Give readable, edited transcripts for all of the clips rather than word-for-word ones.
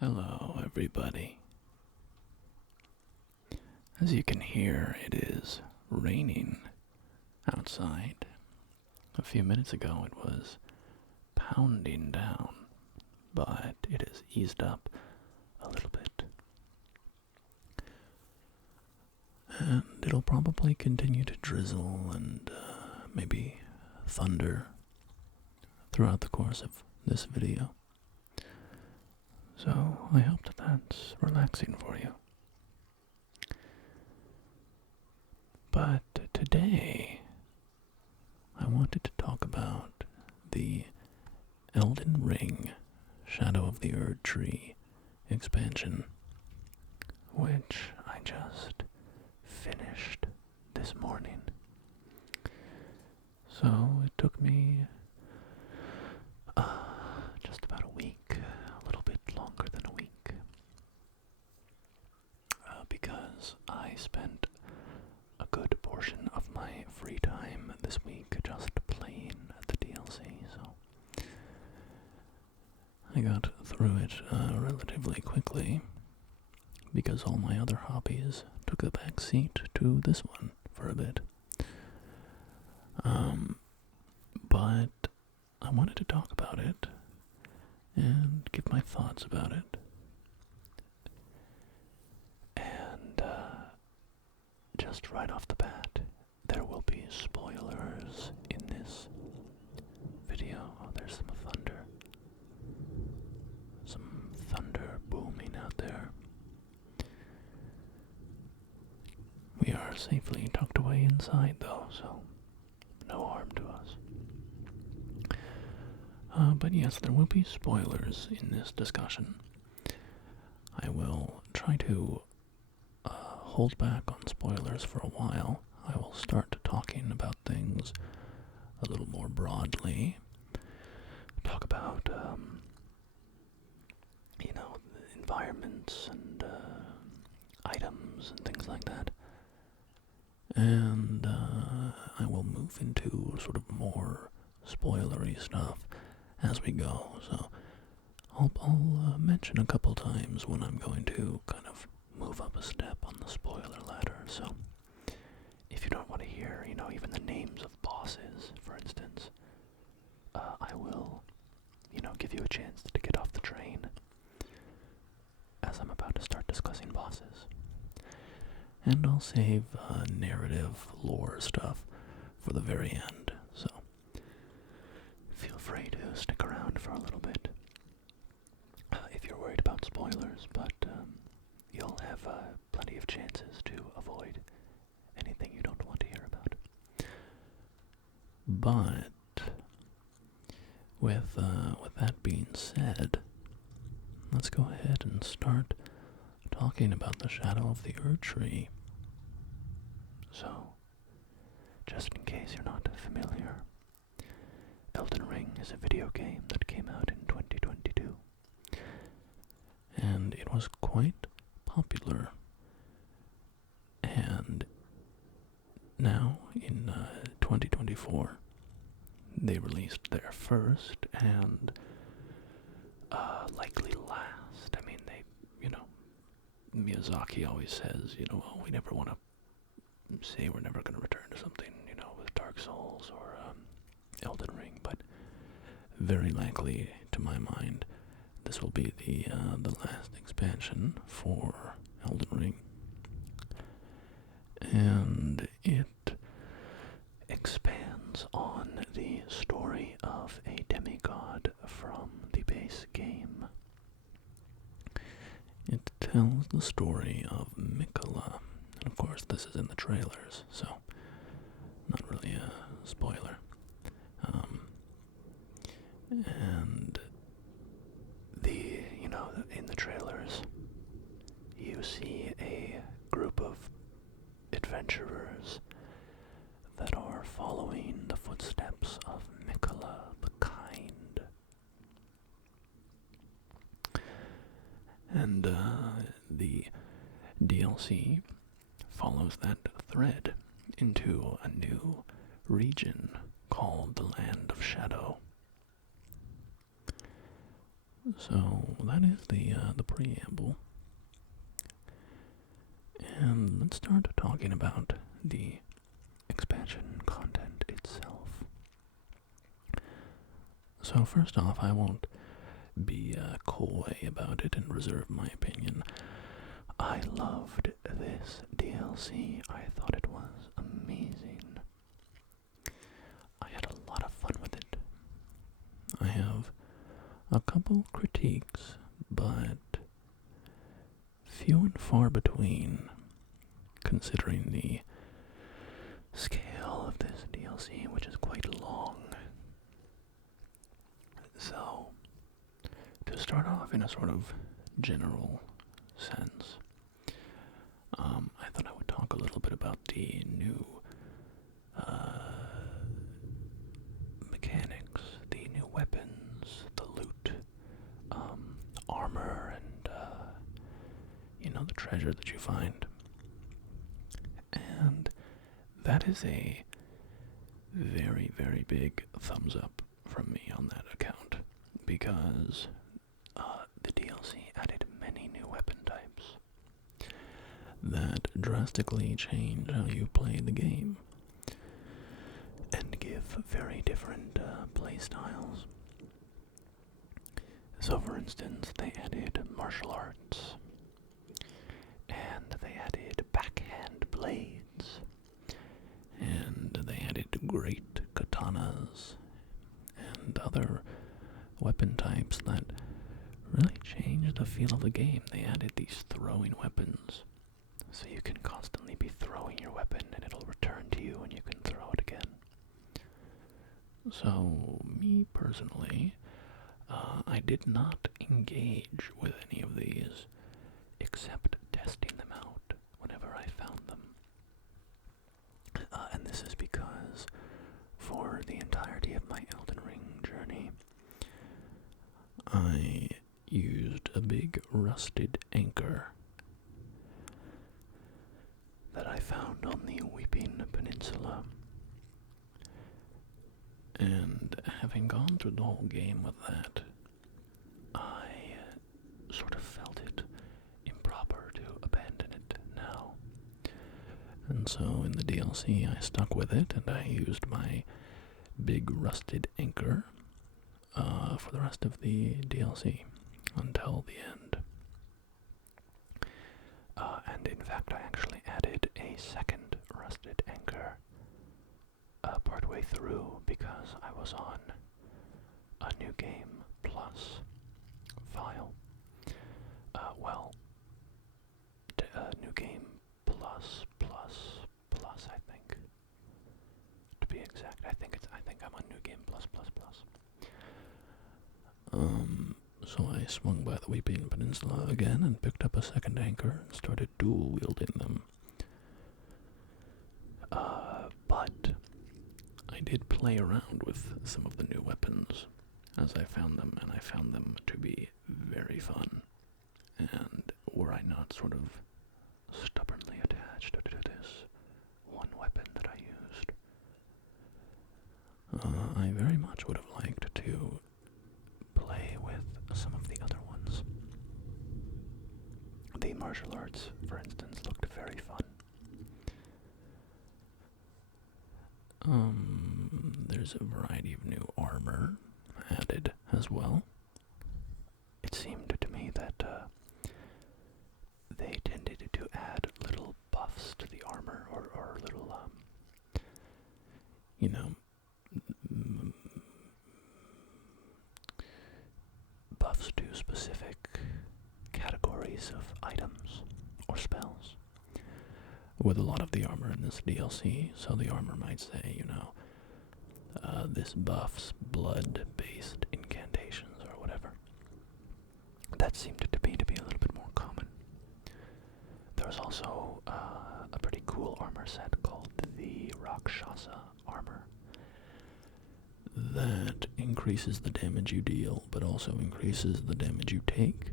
Hello, everybody. As you can hear, it is raining outside. A few minutes ago, it was pounding down, but it has eased up a little bit. And it'll probably continue to drizzle and maybe thunder throughout the course of this video. So I hope that that's relaxing for you. But today, I wanted to talk about the Elden Ring Shadow of the Erdtree expansion, which I just finished this morning. So it took me just about a week, a little bit longer than a week, because I spent a good portion of my free time this week just playing the DLC, so I got through it relatively quickly because all my other hobbies took a back seat to this one for a bit. But I wanted to talk about it and give my thoughts about it. And just right off the bat, there will be spoilers in this video. Oh, there's some thunder. Some thunder booming out there. We are safely tucked away inside, though, so no harm to us. But yes, there will be spoilers in this discussion. I will try to hold back on spoilers for a while. I will start talking about things a little more broadly. Talk about, environments and items and things like that. And I will move into sort of more spoilery stuff as we go. So I'll mention a couple times when I'm going to kind of move up a step on the spoiler ladder. So if you don't want to hear, even the names of bosses, for instance, I will, give you a chance to get off the train as I'm about to start discussing bosses. And I'll save narrative lore stuff for the very end, so feel free to stick around for a little bit if you're worried about spoilers, but you'll have plenty of chances to avoid anything you don't want to hear about. But with that being said, let's go ahead and start talking about the Shadow of the Erdtree. So, just in case you're not familiar, Elden Ring is a video game that came out in 2022. And it was quite popular. And now, in 2024, they released their first and likely last. I mean, Miyazaki always says, we never want to say we're never going to return to something, with Dark Souls or Elden Ring, but very likely, to my mind, this will be the last expansion for Elden Ring. And it expands on the story of a demigod from the base game. It tells the story of Mikola, and of course this is in the trailers, so not really a spoiler. And in the trailers, you see a group of adventurers that are following the footsteps of Mikola the Kind. And the DLC follows that thread into a new region called the Land of Shadow. So that is the preamble, and let's start talking about the expansion content itself. So first off, I won't be coy about it and reserve my opinion. I loved this DLC. I thought it was amazing. I had a lot of fun with it. I have a couple critiques, but few and far between, considering the scale of this DLC, which is quite long. So, to start off in a sort of general sense, I thought I would talk a little bit about the new mechanics, the new weapons, the loot, armor, and the treasure that you find. And that is a very, very big thumbs up from me on that account, because the DLC added many new weapon types that drastically change how you play the game and give very different play styles. So for instance, they added martial arts, and they added backhand blades, and they added great katanas and other weapon types that really changed the feel of the game. They added these throwing weapons, so you can constantly be throwing your weapon and it'll return to you and you can throw it again. So, me personally, I did not engage with any of these except testing them out whenever I found them. And this is because for the entirety of my Elden Ring journey, I used a big rusted anchor that I found on the Weeping Peninsula. And having gone through the whole game with that, I sort of felt it improper to abandon it now. And so in the DLC I stuck with it, and I used my big rusted anchor for the rest of the DLC until the end. And in fact I actually added a second rusted anchor partway through because I was on a New Game Plus file. New Game Plus, I think. To be exact, I think I'm on New Game Plus. So I swung by the Weeping Peninsula again and picked up a second anchor and started dual wielding them. But I did play around with some of the new weapons as I found them, and I found them to be very fun. And were I not sort of stubbornly attached to this one weapon that I used, I very much would have liked to play with some of the other ones. The martial arts, for instance, looked very fun. There's a variety of new armor added as well. It seemed to me that they tended to add little buffs to the armor, or little, buffs to specific categories of items or spells with a lot of the armor in this DLC. So the armor might say, this buffs blood-based incantations or whatever. That seemed to me to be a little bit more common. There was also a pretty cool armor set called the Rakshasa armor that increases the damage you deal, but also increases the damage you take,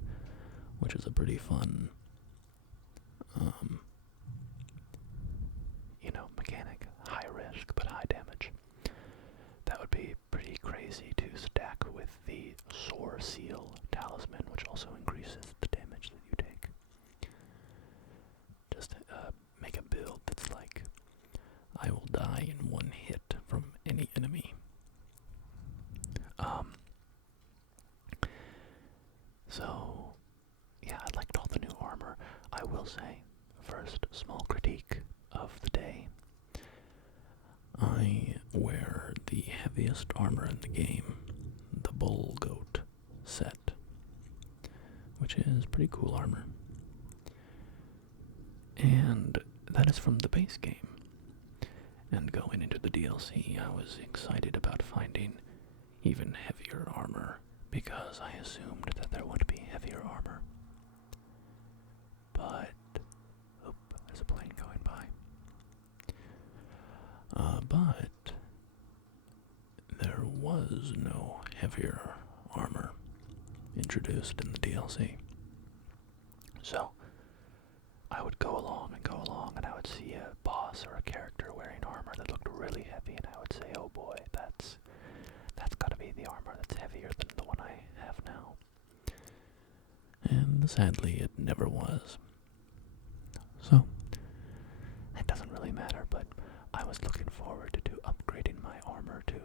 which is a pretty fun, mechanic. High risk, but high damage. That would be pretty crazy easy to stack with the Soar Seal Talisman, which also increases the damage that you take. Just make a build that's like, I will die in one hit from any enemy. So, yeah, I liked all the new armor. I will say, first, small critique of the day. I wear the heaviest armor in the game, the Bull Goat set, which is pretty cool armor. And that is from the base game. And going into the DLC, I was excited about finding even heavier armor, because I assumed that there would be heavier armor. But, there's a plane going by. But there was no heavier armor introduced in the DLC. So, I would go along, and I would see a boss or a character wearing armor that looked really heavy, and I would say, oh boy, that's gotta be the armor that's heavier than the one I have now. And sadly, it never was. So, it doesn't really matter, but I was looking forward to upgrading my armor to,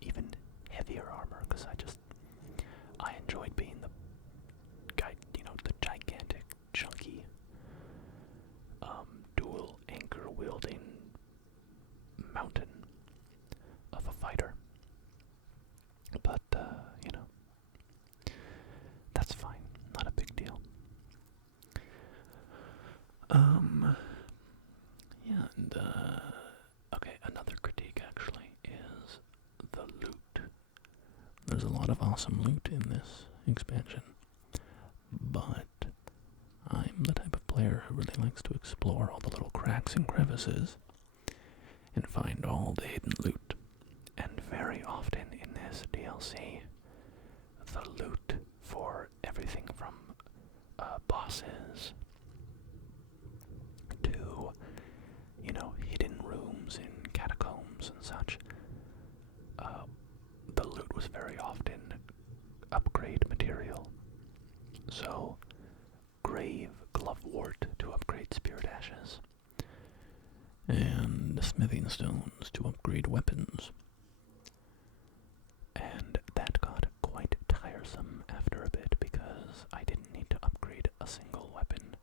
even heavier armor, because I enjoyed being the guy, the gigantic, chunky, dual anchor wielding mountain of a fighter. But, that's fine. Not a big deal. Yeah, and, okay, another critique, actually, is the loot. There's a lot of awesome loot in this expansion, but I'm the type of player who really likes to explore all the little cracks and crevices and find all the hidden loot. And very often in this DLC, the loot for everything from bosses to, hidden rooms in catacombs and such, the loot was very often upgrade material. So, grave glovewort to upgrade spirit ashes. And smithing stones to upgrade weapons. And that got quite tiresome after a bit, because I didn't need to upgrade a single weapon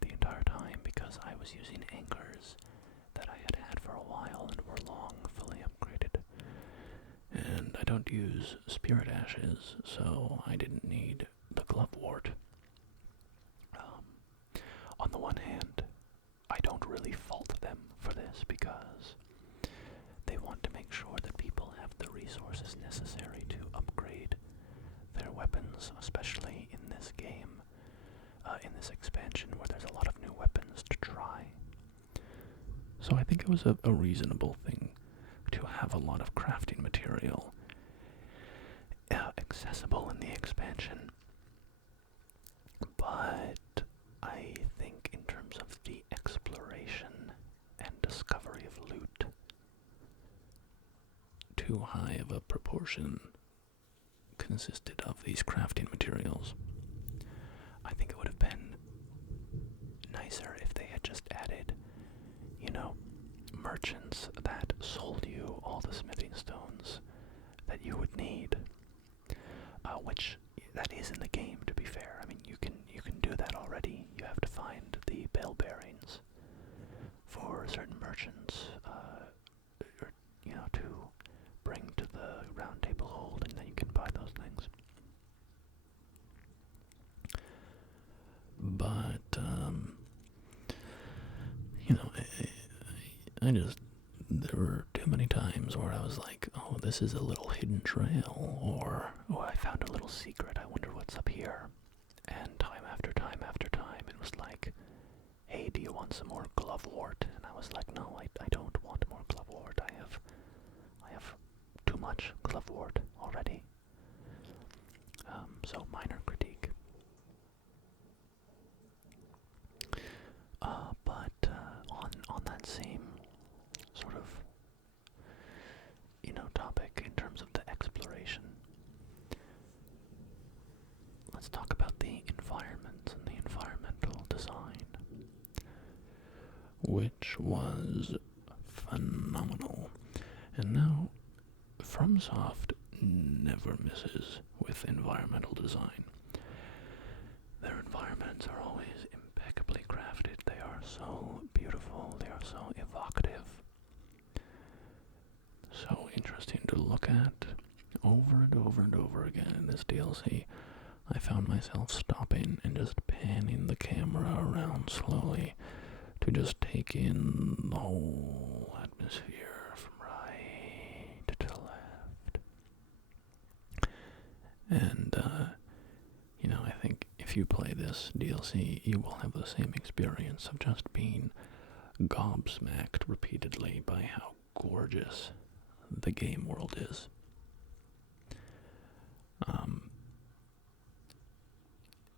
the entire time, because I was using anchors that I had for a while and were long fully upgraded. And I don't use spirit ashes, so I didn't need the glovewort. On the one hand, I don't really fault them for this, because they want to make sure that people have the resources necessary to upgrade their weapons, especially in this game, in this expansion where there's a lot of new weapons to try. So I think it was a reasonable thing to have a lot of crafting material accessible in the expansion. But I think in terms of the exploration and discovery of loot, too high of a proportion consisted of these crafting materials. I think it would have been nicer if they had just added, merchants that sold you all the smithing stones that you would need, which that is in the game, to be fair. I mean, you can do that already. You have to find the bell bearings for certain merchants, to bring to the round table hold, and then you can buy those things. But, there were too many times where I was like, oh, this is a little hidden trail, or, oh, I found a little secret, I wonder what's up here. And time after time after time, it was like, hey, do you want some more glovewort? And I was like, no, I don't want more glovewort. I have too much glovewort already. So minor critique. But on that same sort of, topic, which was phenomenal. And now, FromSoft never misses with environmental design. Their environments are always impeccably crafted. They are so beautiful. They are so evocative. So interesting to look at over and over and over again in this DLC. I found myself stopping and just panning the camera around slowly to just take in the whole atmosphere from right to the left. And, I think if you play this DLC, you will have the same experience of just being gobsmacked repeatedly by how gorgeous the game world is.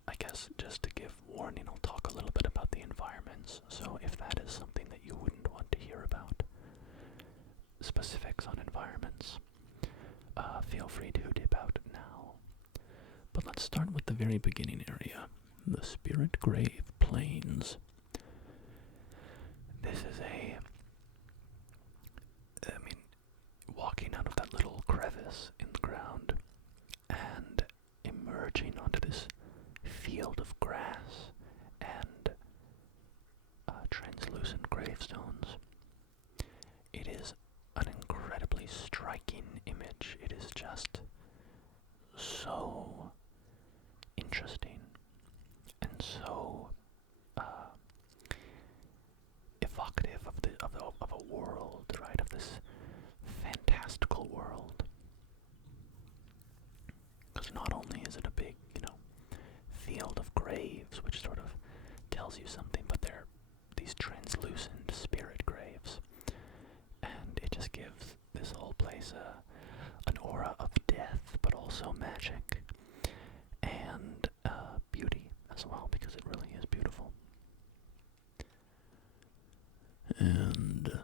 I guess just to give warning, I'll talk a little bit about the environments. So if that is something that you wouldn't want to hear about, specifics on environments, feel free to dip out now. But let's start with the very beginning area, the Spirit Grave Plains. This is walking out of that little crevice in the ground and emerging onto this field of grass and translucent gravestones. It is an incredibly striking image. It is just so interesting and so evocative of a world, right? Of this fantastical world. Because not only is it a big, field of graves, which sort of tells you something, but they're these translucent spirit graves. And it just gives this whole place an aura of death, but also magic and beauty as well, because it really is beautiful. And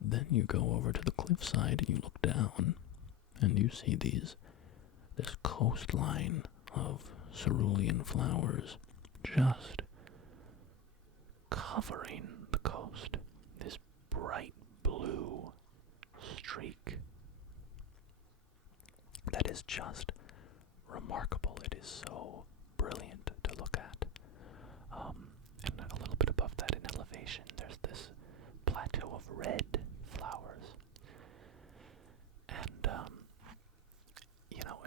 then you go over to the cliffside and you look down and you see this coastline of cerulean flowers just covering the coast. This bright blue streak that is just remarkable. It is so brilliant to look at. And a little bit above that in elevation, there's this plateau of red flowers. And,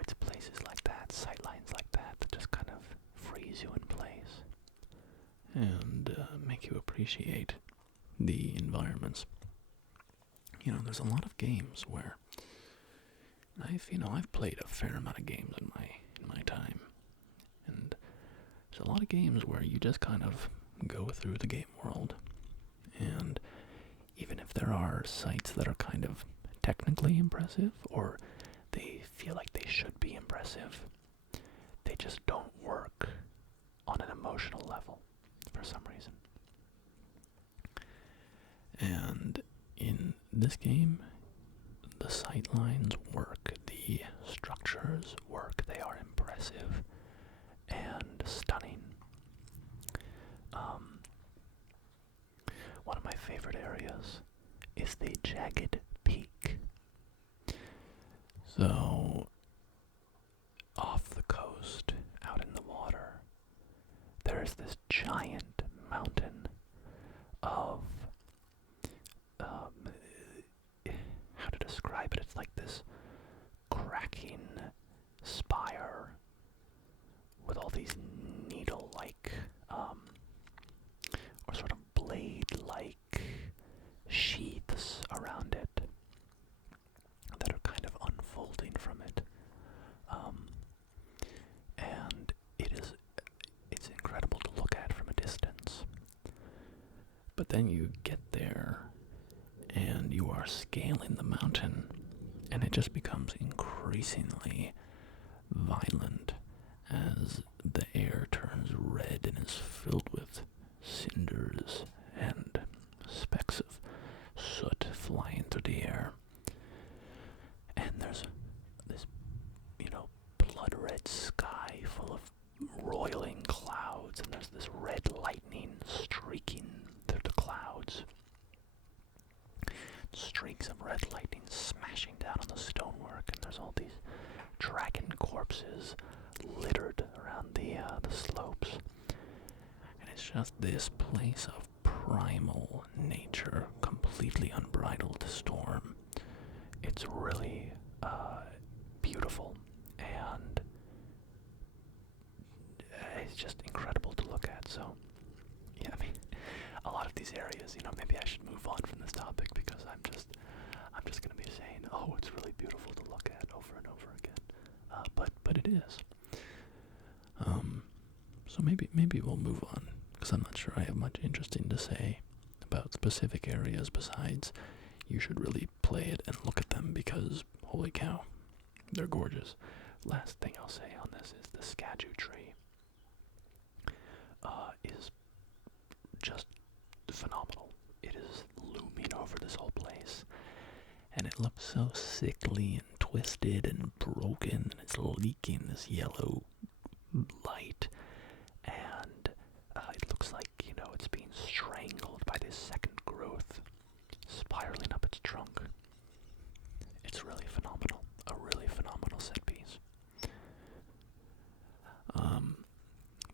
it's places like that, sightlines like that just kind of freeze you in place and make you appreciate the environments. There's a lot of games where I've played a fair amount of games in my time, and there's a lot of games where you just kind of go through the game world, and even if there are sites that are kind of technically impressive, or they feel like they should be impressive, they just don't work on an emotional level for some reason. And in this game, the sightlines work, the structures work, they are impressive and stunning. One of my favorite areas is the Jagged Peak. So, off the coast, out in the water, there is this giant mountain of, how to describe it? It's like this cracking spire with all these needle-like, or sort of blade-like sheaths around it that are kind of unfolding from it. And it's incredible to look at from a distance. But then you get there and you are scaling the mountain, and it just becomes increasingly violent as the air turns red and is filled with cinders and specks of soot flying through the air. And there's this, blood-red sky full of roiling clouds, and there's this red lightning streaking corpses littered around the slopes. And it's just this place of primal nature, completely unbridled storm. It's really beautiful, and it's just incredible to look at. So, yeah, I mean, a lot of these areas, maybe I should move on from this topic because I'm just gonna be saying, oh, it's really beautiful to look at over and over again. But it is. So maybe we'll move on, because I'm not sure I have much interesting to say about specific areas besides you should really play it and look at them, because holy cow, they're gorgeous. Last thing I'll say on this is the Erdtree is just phenomenal. It is looming over this whole place, And it looks so sickly and twisted and broken, and it's leaking this yellow light. and it looks like, it's being strangled by this second growth spiraling up its trunk. It's really phenomenal. A really phenomenal set piece.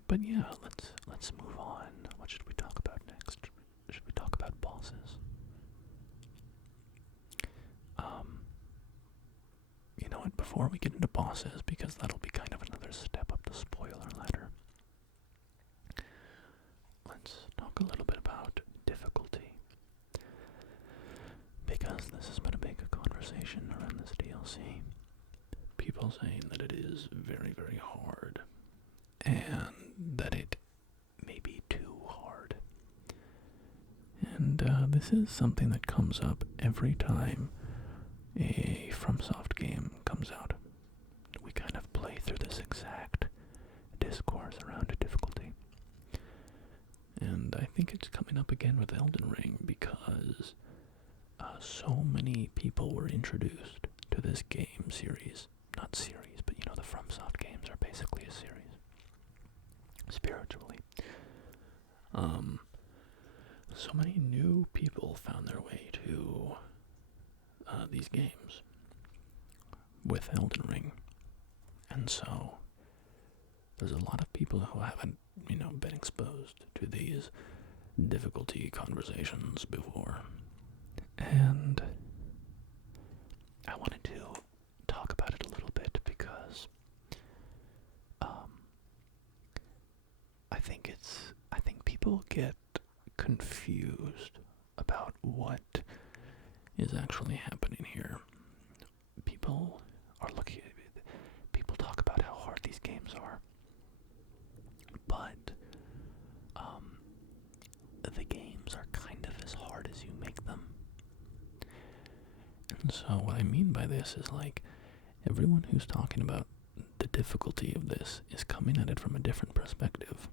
But yeah, let's move on. What should we talk about next? Should we talk about bosses? You know what, before we get into bosses, because that'll be kind of another step up the spoiler ladder, Let's talk a little bit about difficulty, because this has been a big conversation around this DLC. people saying that it is very, very hard, and that it May be too hard. And this is something that comes up every time a FromSoft game comes out. We kind of play through this exact discourse around difficulty. And I think it's coming up again with Elden Ring, because so many people were introduced to this game series. Not series, but the FromSoft games are basically a series. Spiritually. So many new people found their way to these games with Elden Ring. And so there's a lot of people who haven't, been exposed to these difficulty conversations before. And I wanted to talk about it a little bit because I think people get confused about what Is actually happening here. people people talk about how hard these games are, but the games are kind of as hard as you make them. And so what I mean by this is, like, everyone who's talking about the difficulty of this is coming at it from a different perspective.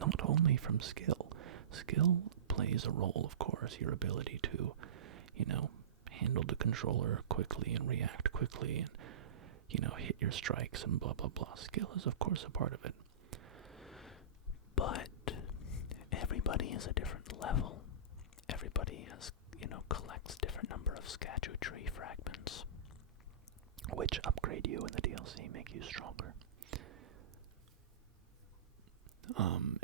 Not only from skill. Skill plays a role, of course, your ability to, handle the controller quickly and react quickly and, hit your strikes and blah, blah, blah. Skill is, of course, a part of it. But everybody is a different level. Everybody has, collects different number of Erdtree fragments, which upgrade you in the DLC, make you stronger.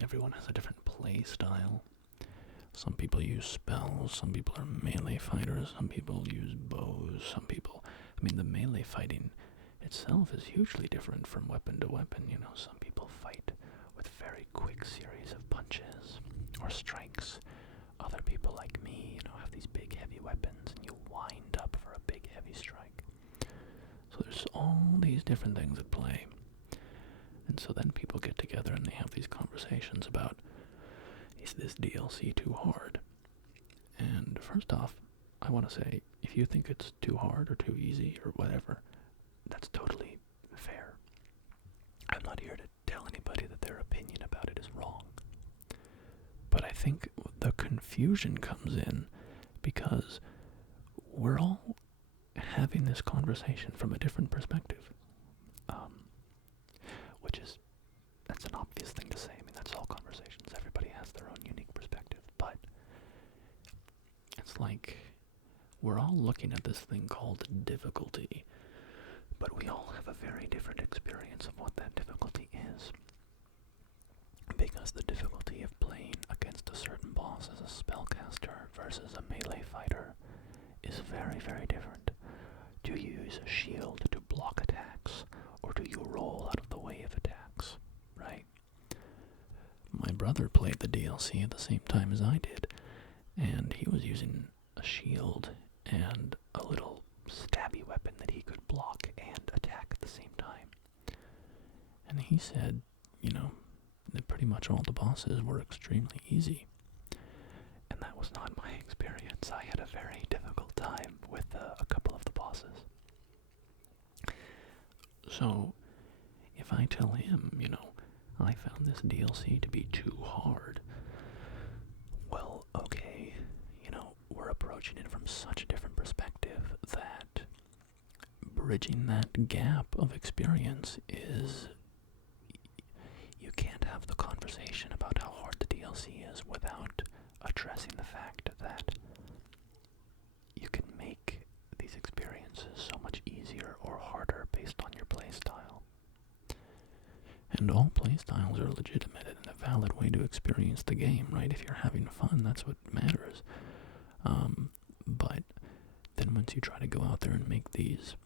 Everyone has a different play style. Some people use spells, some people are melee fighters, some people use bows, some people... the melee fighting itself is hugely different from weapon to weapon, Some people fight with very quick series of punches or strikes. Other people, like me, have these big heavy weapons, and you wind up for a big heavy strike. So there's all these different things at play. And so then people get together and they have these conversations about, is this DLC too hard? And first off, I want to say, if you think it's too hard or too easy or whatever, that's totally fair. I'm not here to tell anybody that their opinion about it is wrong. But I think the confusion comes in because we're all having this conversation from a different perspective. That's an obvious thing to say. That's all conversations. Everybody has their own unique perspective. But it's like we're all looking at this thing called difficulty, but we all have have a very different experience of what that difficulty is. Because the difficulty of playing against a certain boss as a spellcaster versus a melee fighter is very, very different. Do you use a shield to block attacks, or do you roll out of the way of attacks, right? My brother played the DLC at the same time as I did, and he was using a shield and a little Stabby weapon that he could block and attack at the same time. And he said, that pretty much all the bosses were extremely easy. And that was not my experience. I had a very difficult time with a couple of the bosses. So, if I tell him, I found this DLC to be too hard, well, okay, we're approaching it from such a different perspective that bridging that gap of experience is... You can't have the conversation about how hard the DLC is without addressing the fact that you can make these experiences so much easier or harder based on your playstyle. And all playstyles are legitimate and a valid way to experience the game, right? If you're having fun, that's what matters. But then once you try to go out there and make these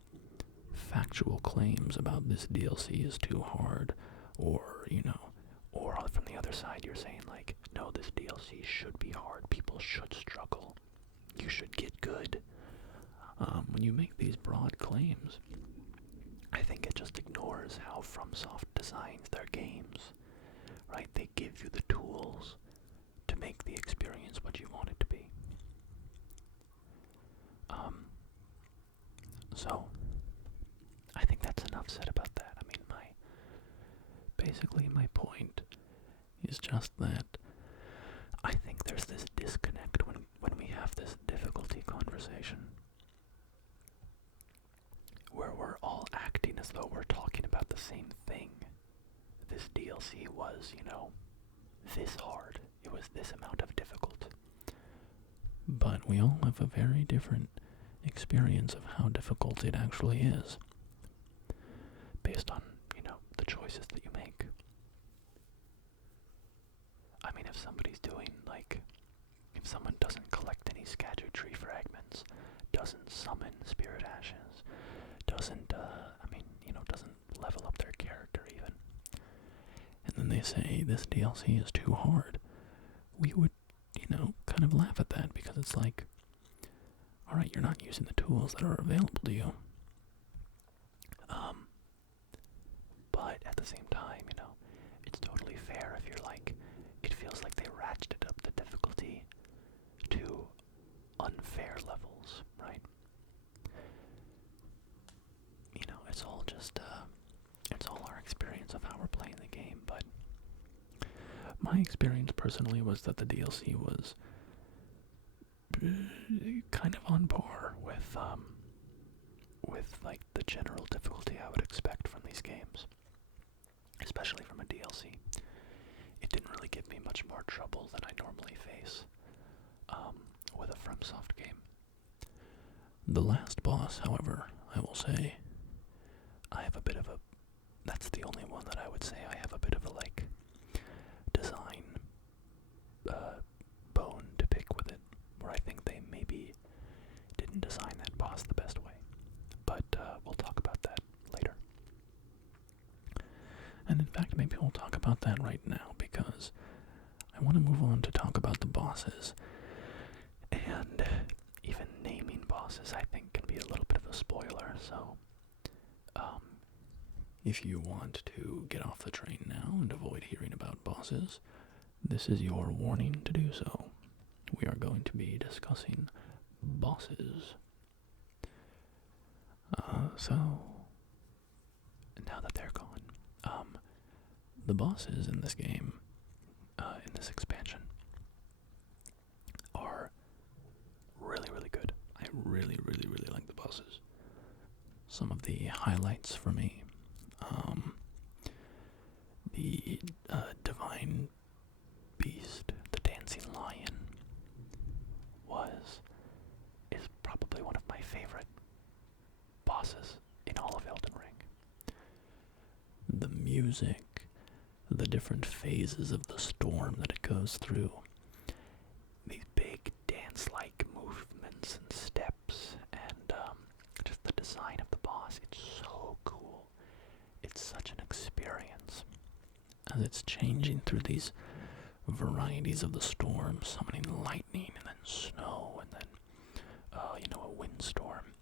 factual claims about this DLC is too hard, or from the other side you're saying like, no, this DLC should be hard, people should struggle, you should get good. When you make these broad claims, I think it just ignores how FromSoft designs their games, right? They give you the tools to make the experience what you want it to be. So, I think that's enough said about that. I mean, basically my point is just that I think there's this disconnect when we have this difficulty conversation, where we're all acting as though we're talking about the same thing. This DLC was, this hard. It was this amount of difficult. But we all have a very different experience of how difficult it actually is, based on, the choices that you make. I mean, if somebody's doing, if someone doesn't collect any Erdtree fragments, doesn't summon spirit ashes, doesn't level up their character even, and then they say this DLC is too hard, we would, kind of laugh at that, because it's like, alright, you're not using the tools that are available to you. But at the same time, it's totally fair if you're like, it feels like they ratcheted up the difficulty to unfair levels, right? It's all just, it's all our experience of how we're playing the game, but my experience personally was that the DLC was kind of on par with like the general difficulty I would expect from these games, especially from a DLC. It didn't really give me much more trouble than I normally face with a FromSoft game. The last boss, however, I will say, that's the only one that I would say I have a bit of a design bone to pick with it, where I think they maybe didn't design that boss the best way. But we'll talk about that later. And in fact, maybe we'll talk about that right now, because I want to move on to talk about the bosses. And even naming bosses, I think, can be a little bit of a spoiler, so if you want to get off the train now and avoid hearing about bosses, this is your warning to do so. We are going to be discussing bosses. So, now that they're gone, the bosses in this game, in this expansion, are really, really good. I really, really, really like the bosses. Some of the highlights for me, the Divine Beast, the Dancing Lion, is probably one of my favorite bosses in all of Elden Ring. music, the different phases of the storm that it goes through. These big dance-like movements and steps, and just the design of the boss. It's so cool. It's such an experience. As it's changing through these varieties of the storm, summoning lightning and then snow and then, a windstorm.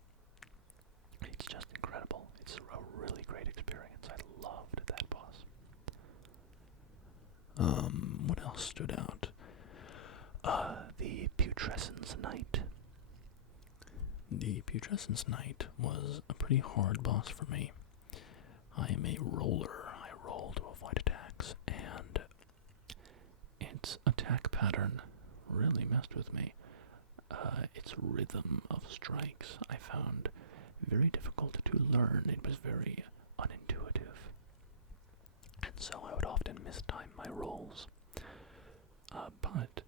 It's just incredible. It's a really great experience. I loved that boss. What else stood out? The Putrescence Knight. The Putrescence Knight was a pretty hard boss for me. I am a roller. I roll to avoid attacks, and its attack pattern really messed with me. Its rhythm of strikes I found very difficult to learn. It was very unintuitive, and so I would often mistime my rolls. But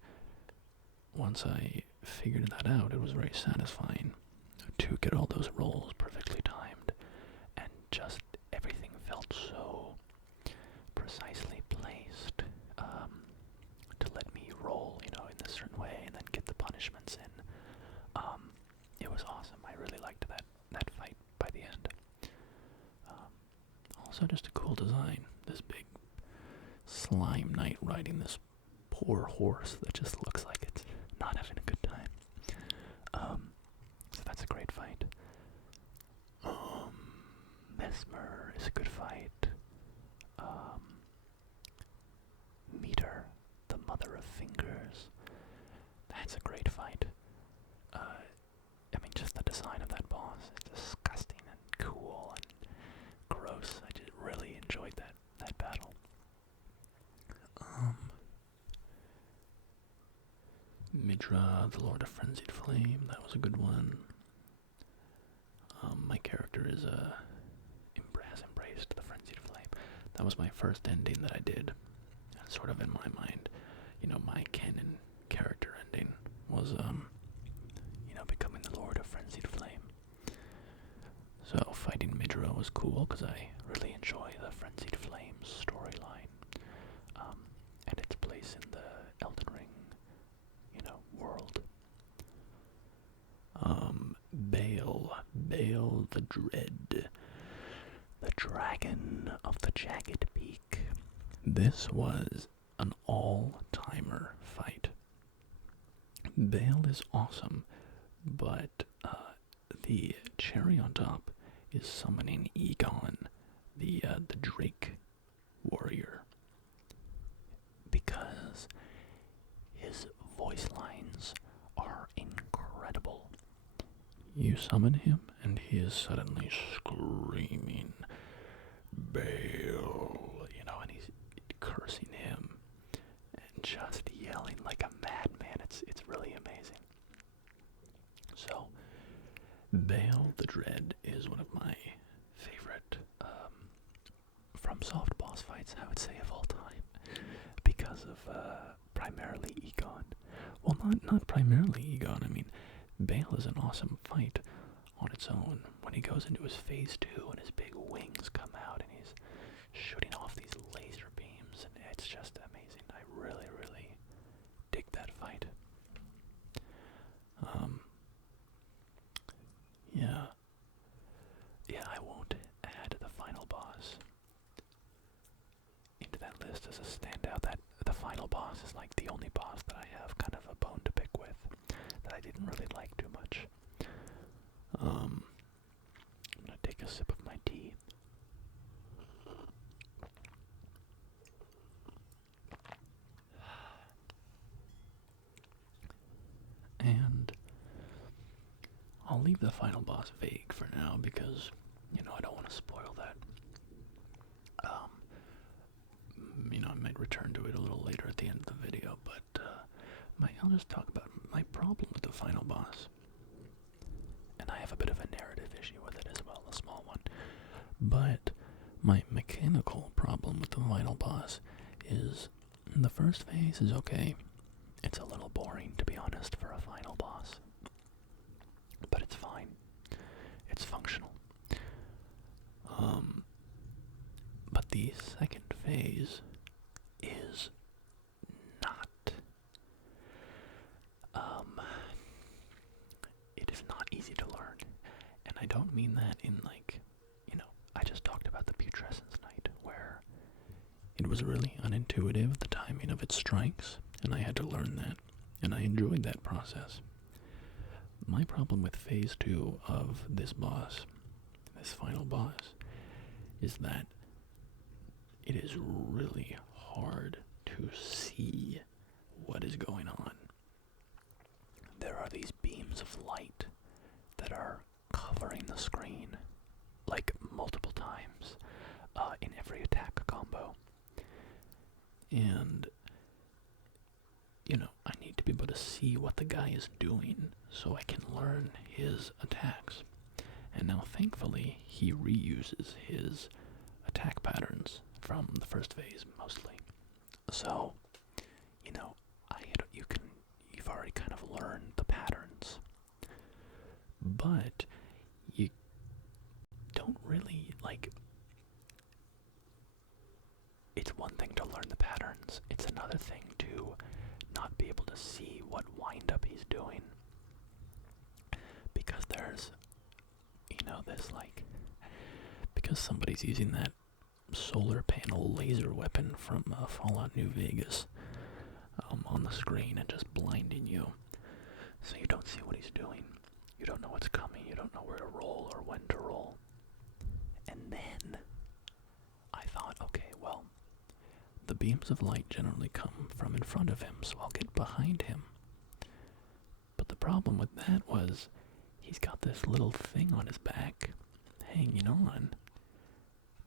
once I figured that out, it was very satisfying to get all those rolls perfectly timed, and just everything felt so precisely placed to let me roll, in this certain way, and then get the punishments in. It was awesome. I really liked that fight by the end. Also, just a cool design. This big slime knight riding this poor horse that just looks like it's not having a good time. So that's a great fight. Mesmer is a good fight. Meter, the Mother of Fingers. That's a great fight. Just the design of that boss. It's disgusting and cool and gross. I just really enjoyed that battle. Midra, the Lord of Frenzied Flame. That was a good one. My character has embraced the Frenzied Flame. That was my first ending that I did. Sort of in my mind, my canon character ending was, becoming the Lord of Frenzied Flame. So fighting Midra was cool because I really enjoy the Frenzied Flame storyline, and its place in the Elden Ring, world. Bale the Dread, the Dragon of the Jagged Peak. This was an all-timer fight. Bale is awesome, but the cherry on top is summoning Egon, the Drake warrior, because his voice lines are incredible. You summon him, and he is suddenly screaming, Bale, and he's cursing him and just yelling like a madman. It's really amazing. So, Bale the Dread is one of my favorite FromSoft boss fights, I would say, of all time, because of primarily Egon. Well, not primarily Egon. Bale is an awesome fight on its own. When he goes into his phase 2 and his big wings come out and he's shooting off these laser beams, and it's just amazing. I really, really dig that fight. Yeah, I won't add the final boss into that list as a standout. That the final boss is like the only boss that I have kind of a bone to pick with, that I didn't really like too much. I'm gonna take a sip of my tea. And I'll leave the final boss vague for now because, I don't want to spoil that. I might return to it a little later at the end of the video, but I'll just talk about my problem with the final boss. And I have a bit of a narrative issue with it as well, a small one. But my mechanical problem with the final boss is the first phase is okay. It's a little boring, to be honest, for a final boss. But it's fine. It's functional. But the second phase is not, it is not easy to learn. And I don't mean that in like, I just talked about the putrescence night, where it was really unintuitive, the timing of its strikes, and I had to learn that, and I enjoyed that process. My problem with phase 2 of this boss, this final boss, is that it is really hard to see what is going on. There are these beams of light that are covering the screen, like multiple times, in every attack combo. And, I need to be able to see what the guy is doing so I can learn his attacks. And now, thankfully, he reuses his attack patterns from the first phase, mostly. So, you've already kind of learned the patterns. But you don't really, it's one thing to learn the patterns, it's another thing to not be able to see what wind-up he's doing. Because there's, because somebody's using that solar panel laser weapon from Fallout New Vegas on the screen and just blinding you. So you don't see what he's doing. You don't know what's coming. You don't know where to roll or when to roll. And then I thought, okay, well, the beams of light generally come from in front of him, so I'll get behind him. But the problem with that was he's got this little thing on his back hanging on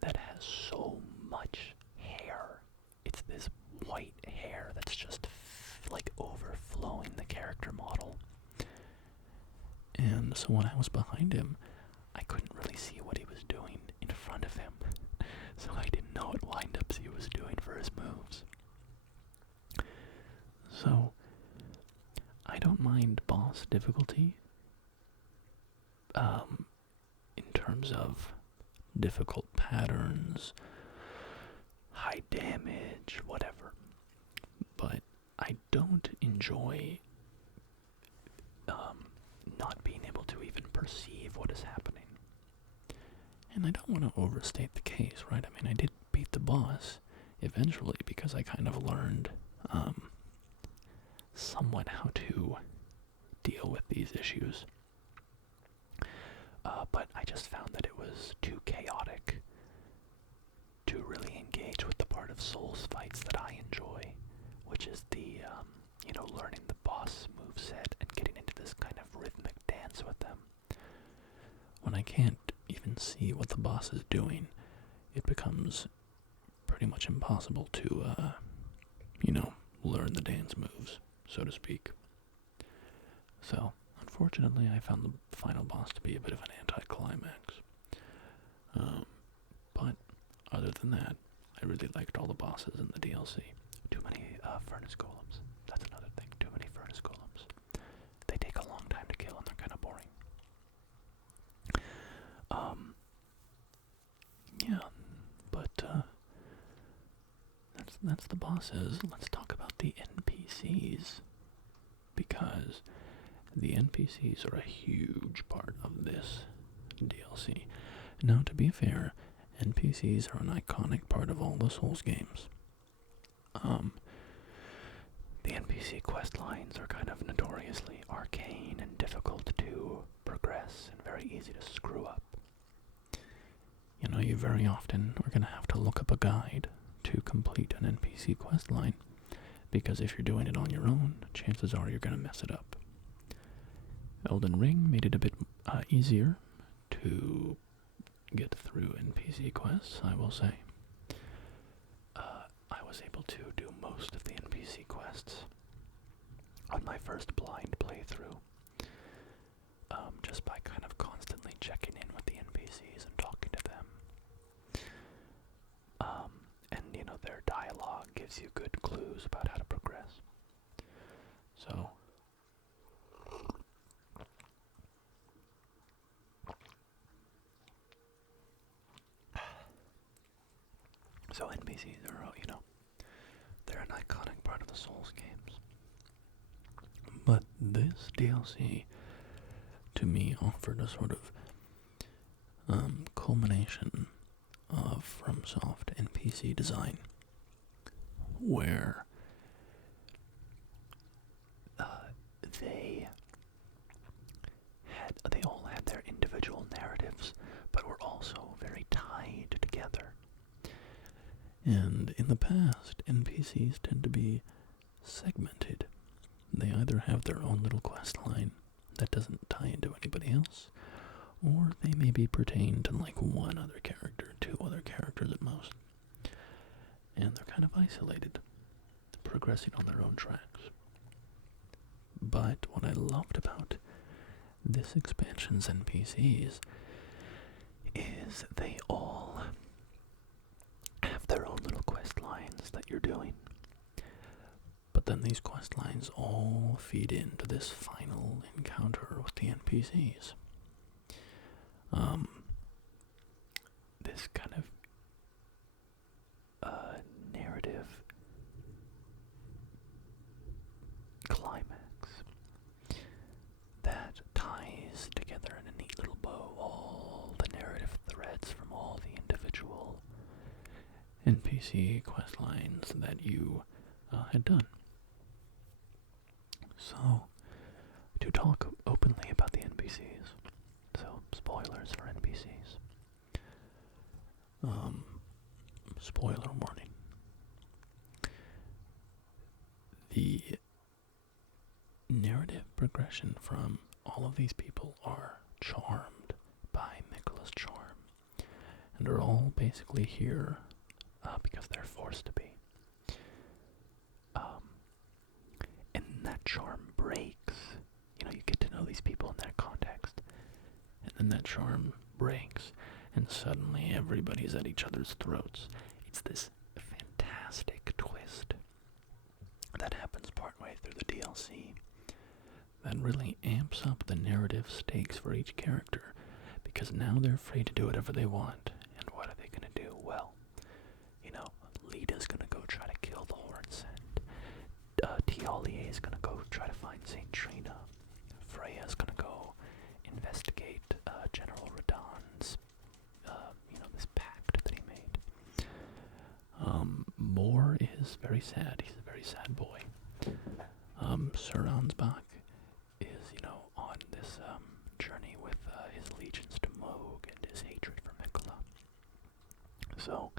that has so much hair. It's this white hair that's just overflowing the character model. And so when I was behind him, I couldn't really see what he was doing in front of him. So I didn't know what wind-ups he was doing for his moves. So I don't mind boss difficulty in terms of difficult patterns, high damage, whatever. But I don't enjoy not being able to even perceive what is happening. And I don't want to overstate the case, right? I mean, I did beat the boss eventually because I kind of learned somewhat how to deal with these issues. But I just found that it was too chaotic to really engage with the part of Souls fights that I enjoy, which is the, learning the boss moveset and getting into this kind of rhythmic dance with them. When I can't even see what the boss is doing, it becomes pretty much impossible to, learn the dance moves, so to speak. So, unfortunately, I found the final boss to be a bit of an anticlimax. But, other than that, I really liked all the bosses in the DLC. Too many furnace golems. That's another thing. Too many furnace golems. They take a long time to kill and they're kind of boring. Yeah, but that's the bosses. Let's talk about the NPCs, because the NPCs are a huge part of this DLC. Now, to be fair, NPCs are an iconic part of all the Souls games. The NPC quest lines are kind of notoriously arcane and difficult to progress and very easy to screw up. You very often are going to have to look up a guide to complete an NPC quest line, because if you're doing it on your own, chances are you're going to mess it up. Elden Ring made it a bit easier to get through NPC quests, I will say. I was able to do most of the NPC quests on my first blind playthrough, just by kind of constantly checking in with the NPCs and talking to them. And their dialogue gives you good clues about how to progress. So, So NPCs are, they're an iconic part of the Souls games. But this DLC, to me, offered a sort of culmination of FromSoft NPC design, where they all had their individual narratives, but were also very tied together. And in the past, NPCs tend to be segmented. They either have their own little quest line that doesn't tie into anybody else, or they maybe pertain to like one other character, two other characters at most. And they're kind of isolated, progressing on their own tracks. But what I loved about this expansion's NPCs is they all have their own little quest lines that you're doing. But then these quest lines all feed into this final encounter with the NPCs. This kind of narrative climax that ties together in a neat little bow all the narrative threads from all the individual NPC quest lines that you had done. So, to talk openly about the NPCs, so spoilers for NPCs. Spoiler warning. The narrative progression from all of these people are charmed by Miquella's charm, and are all basically here because they're forced to be. And that charm breaks. You get to know these people in their context, and then that charm breaks, and suddenly everybody's at each other's throats. It's this fantastic twist that happens partway through the DLC that really amps up the narrative stakes for each character, because now they're free to do whatever they want. And what are they going to do? Well, Lita's going to go try to kill the Hornsent. Tialier is going to go try to find Saint Trina. Freya's going to go investigate General Radahn's, this pact that he made. Moore is very sad. He's a very sad boy. Sir Ansbach is, on this journey with his allegiance to Moog and his hatred for Miquella. So,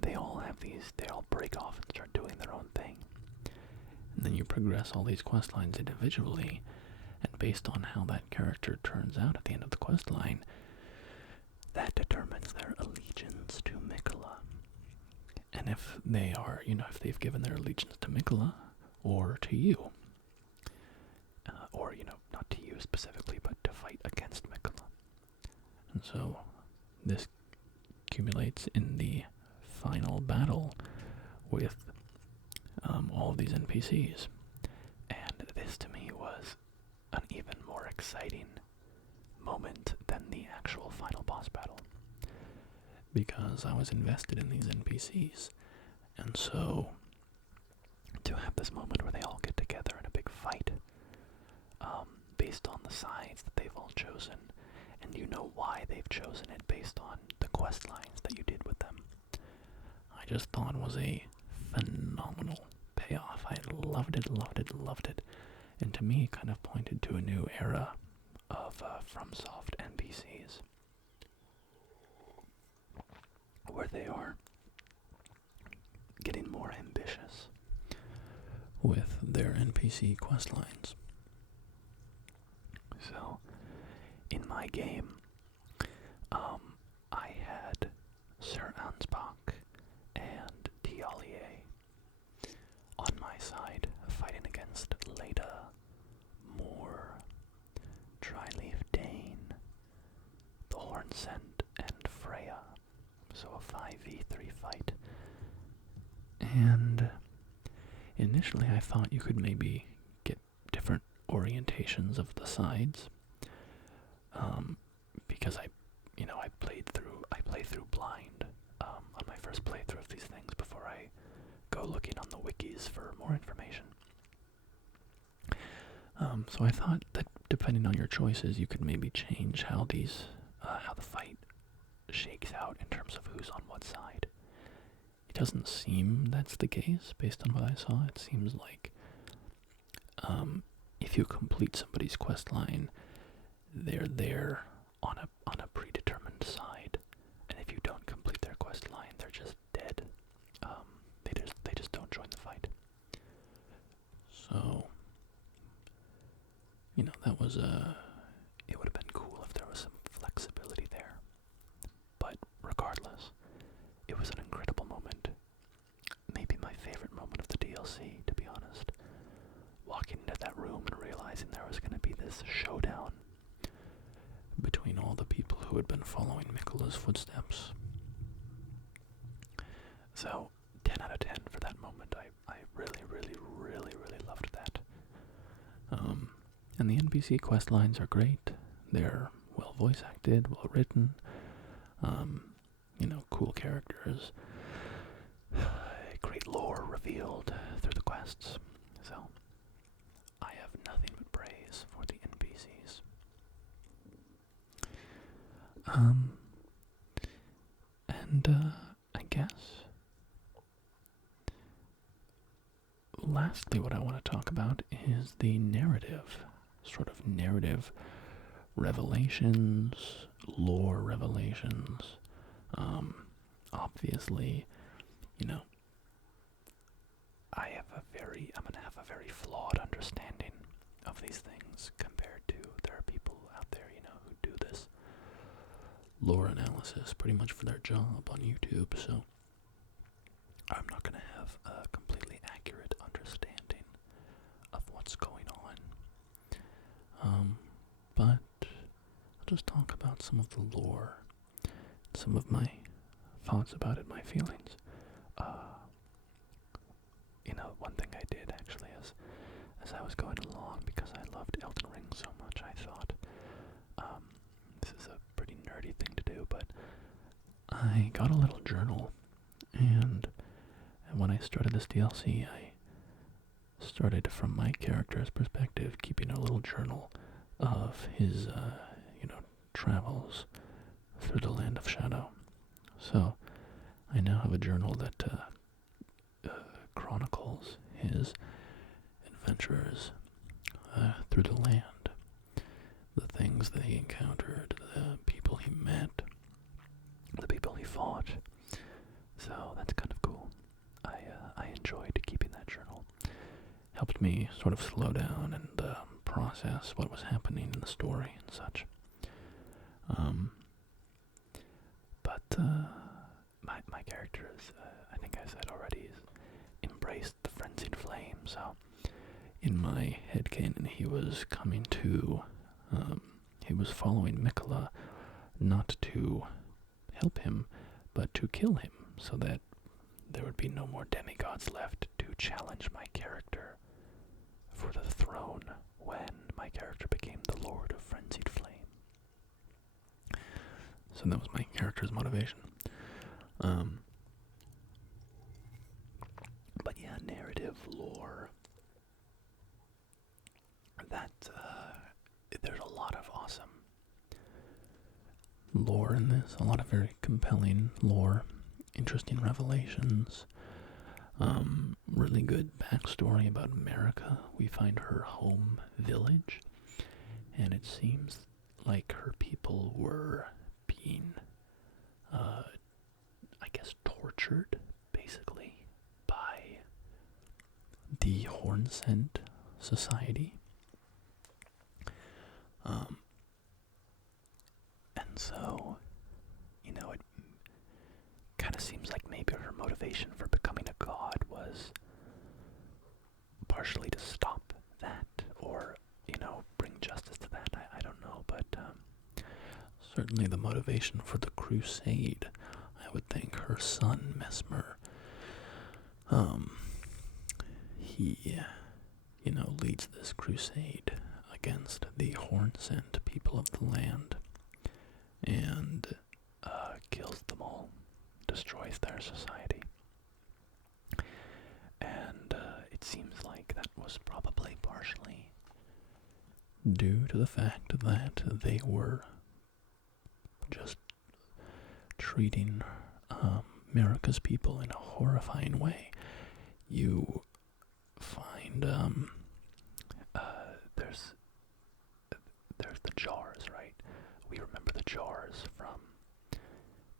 they all break off and start doing their own thing. And then you progress all these quest lines individually, and based on how that character turns out at the end of the quest line, that determines their allegiance to Miquella. And if they are, if they've given their allegiance to Miquella, or to you, or, not to you specifically, but to fight against Miquella. And so, this accumulates in the final battle with all of these NPCs. And this, to me, was an even more exciting moment than the actual final boss battle, because I was invested in these NPCs. And so, to have this moment where they all get together in a big fight, based on the sides that they've all chosen, and you know why they've chosen it based on the quest lines that you did with them, I just thought was a phenomenal payoff. I loved it, loved it, loved it. And to me, it kind of pointed to a new era of FromSoft NPCs, where they are getting more ambitious with their NPC quest lines. So, in my game, I had Sir Ansbach and Tialier on my side, fighting against Leda, Moore, Dryleaf Dane, the Hornsent, and Freya. So a 5v3 fight. And initially I thought you could maybe get different orientations of the sides, because I played through blind on my first playthrough of these things before I go looking on the wikis for more information. So I thought that depending on your choices, you could maybe change how how the fight shakes out in terms of who's on what side. It doesn't seem that's the case based on what I saw. It seems like if you complete somebody's quest line, they're there on a predetermined side, and if you don't complete their quest line, they're just dead. They just don't join the fight. So, that was it would have been cool if there was some flexibility there. But regardless, it was an incredible moment. Maybe my favorite moment of the DLC, to be honest. Walking into that room and realizing there was going to be this showdown between all the people who had been following Mikkola's footsteps. So, 10 out of 10 for that moment. I really, really, really, really loved that. And the NPC quest lines are great. They're well voice acted, well written. Cool characters. Great lore revealed through the quests. So, I have nothing but praise for the NPCs. And I guess lastly what I want to talk about is the narrative, sort of narrative revelations, lore revelations. Obviously, I'm going to have a very flawed understanding of these things compared to there are people out there, who do this lore analysis pretty much for their job on YouTube, so I'm not going to have a completely accurate understanding of what's going on. But I'll just talk about some of the lore, some of my thoughts about it, my feelings. One thing I did actually as I was going along, because I loved Elden Ring so much, I thought, this is a pretty nerdy thing to do, but I got a little journal, and when I started this DLC, I started from my character's perspective, keeping a little journal of his, travels through the Land of Shadow. So, I now have a journal that chronicles his adventures through the land, the things that he encountered, the people he met, the people he fought. So that's kind of cool. I enjoyed keeping that journal. Helped me sort of slow down and process what was happening in the story and such. But my character is, I think I said already, embraced the frenzied flame. So in my headcanon, he was he was following Mikkola, not to help him, but to kill him, so that there would be no more demigods left to challenge my character for the throne when my character became the Lord of Frenzied Flame. So that was my character's motivation. But yeah, narrative, lore. There's a lot of awesome lore in this, a lot of very compelling lore, interesting revelations, really good backstory about America. We find her home village, and it seems like her people were being, tortured, basically, by the Horn Scent Society. And so, it kind of seems like maybe her motivation for becoming a god was partially to stop that, or, bring justice to that. I don't know, but certainly the motivation for the crusade, I would think her son, Mesmer, he, leads this crusade against the Horn-Scent people of the land, and kills them all. destroys their society. And it seems like that was probably partially due to the fact that they were just treating America's people in a horrifying way. You find there's the jars, right? We remember the jars from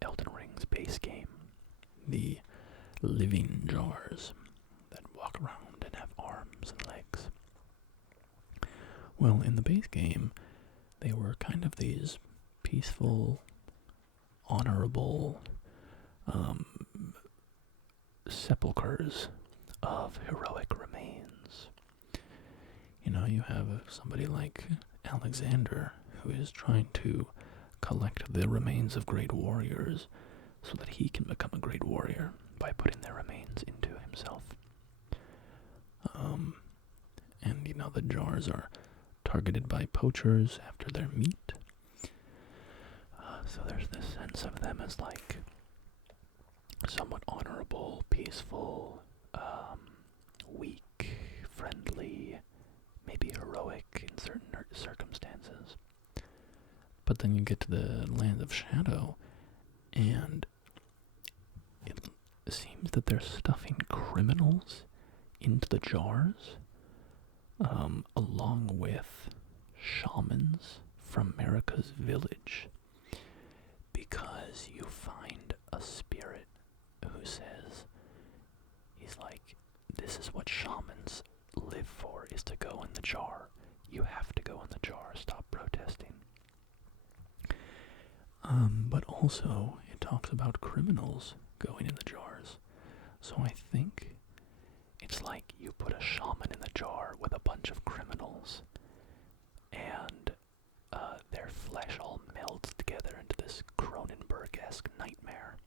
Elden Ring's base game. the living jars that walk around and have arms and legs. Well, in the base game, they were kind of these peaceful, honorable sepulchres Of heroic remains. You know, you have somebody like Alexander who is trying to collect the remains of great warriors so that he can become a great warrior By putting their remains into himself. And, you know, the jars are targeted by poachers after their meat. So there's this sense of them as like somewhat honorable, peaceful, weak, friendly, maybe heroic in certain circumstances. But then you get to the land of shadow, and it seems that they're stuffing criminals into the jars, along with shamans from America's village. Because you find a spirit who says, he's like, this is what shamans live for, is to go in the jar. You have to go in the jar. Stop protesting. But also, it talks about criminals going in the jars. So I think It's like you put a shaman in the jar with a bunch of criminals, and their flesh all melds together into this Cronenberg-esque nightmare.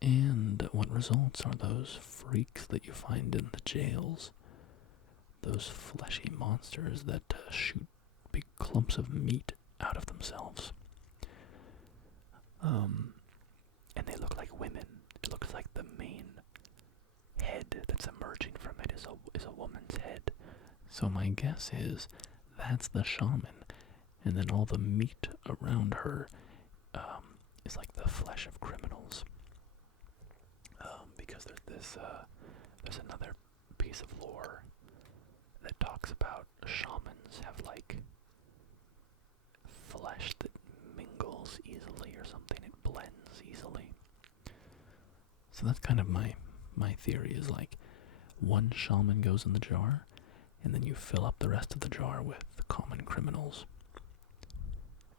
And what results are those freaks that you find in the jails. Those fleshy monsters that shoot big clumps of meat out of themselves. And they look like women. It looks like the main head that's emerging from it is a woman's head. So my guess is that's the shaman, and then all the meat around her Is like the flesh of criminals. Because there's another piece of lore that talks about shamans have like flesh that mingles easily or something. It blends easily. So that's kind of my theory, is like one shaman goes in the jar, and then you fill up the rest of the jar with common criminals.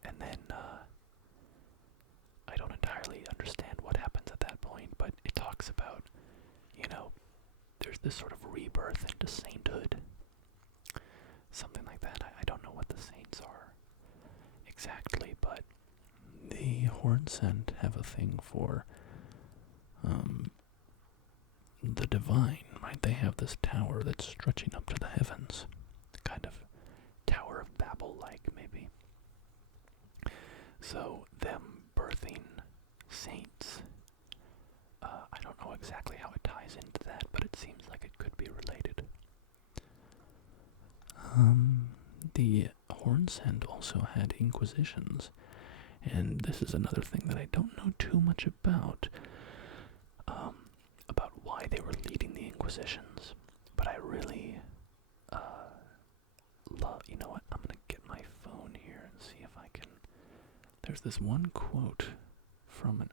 And then I don't entirely understand what happens at that point, but it talks about, there's this sort of rebirth into sainthood. Something like that. I don't know what the saints are exactly, but The Hornsent have a thing for the divine, right? They have this tower that's stretching up to the heavens. kind of Tower of Babel-like, maybe. So, them birthing saints, I don't know exactly how it ties into that, but it seems like it could be related. The Hornsent also had inquisitions, and this is another thing that I don't know too much about. About why they were leading the inquisitions, but I really love, you know what, I'm gonna get my phone here and see if I can. There's this one quote from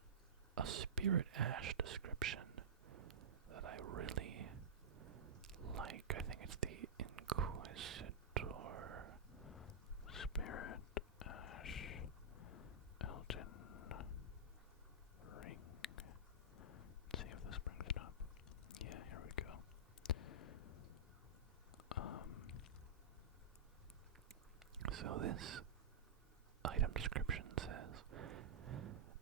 a spirit ash description That I really like. I think it's the Inquisitor Spirit Ash Elden Ring. Let's see if this brings it up. Yeah, here we go. So this item description says,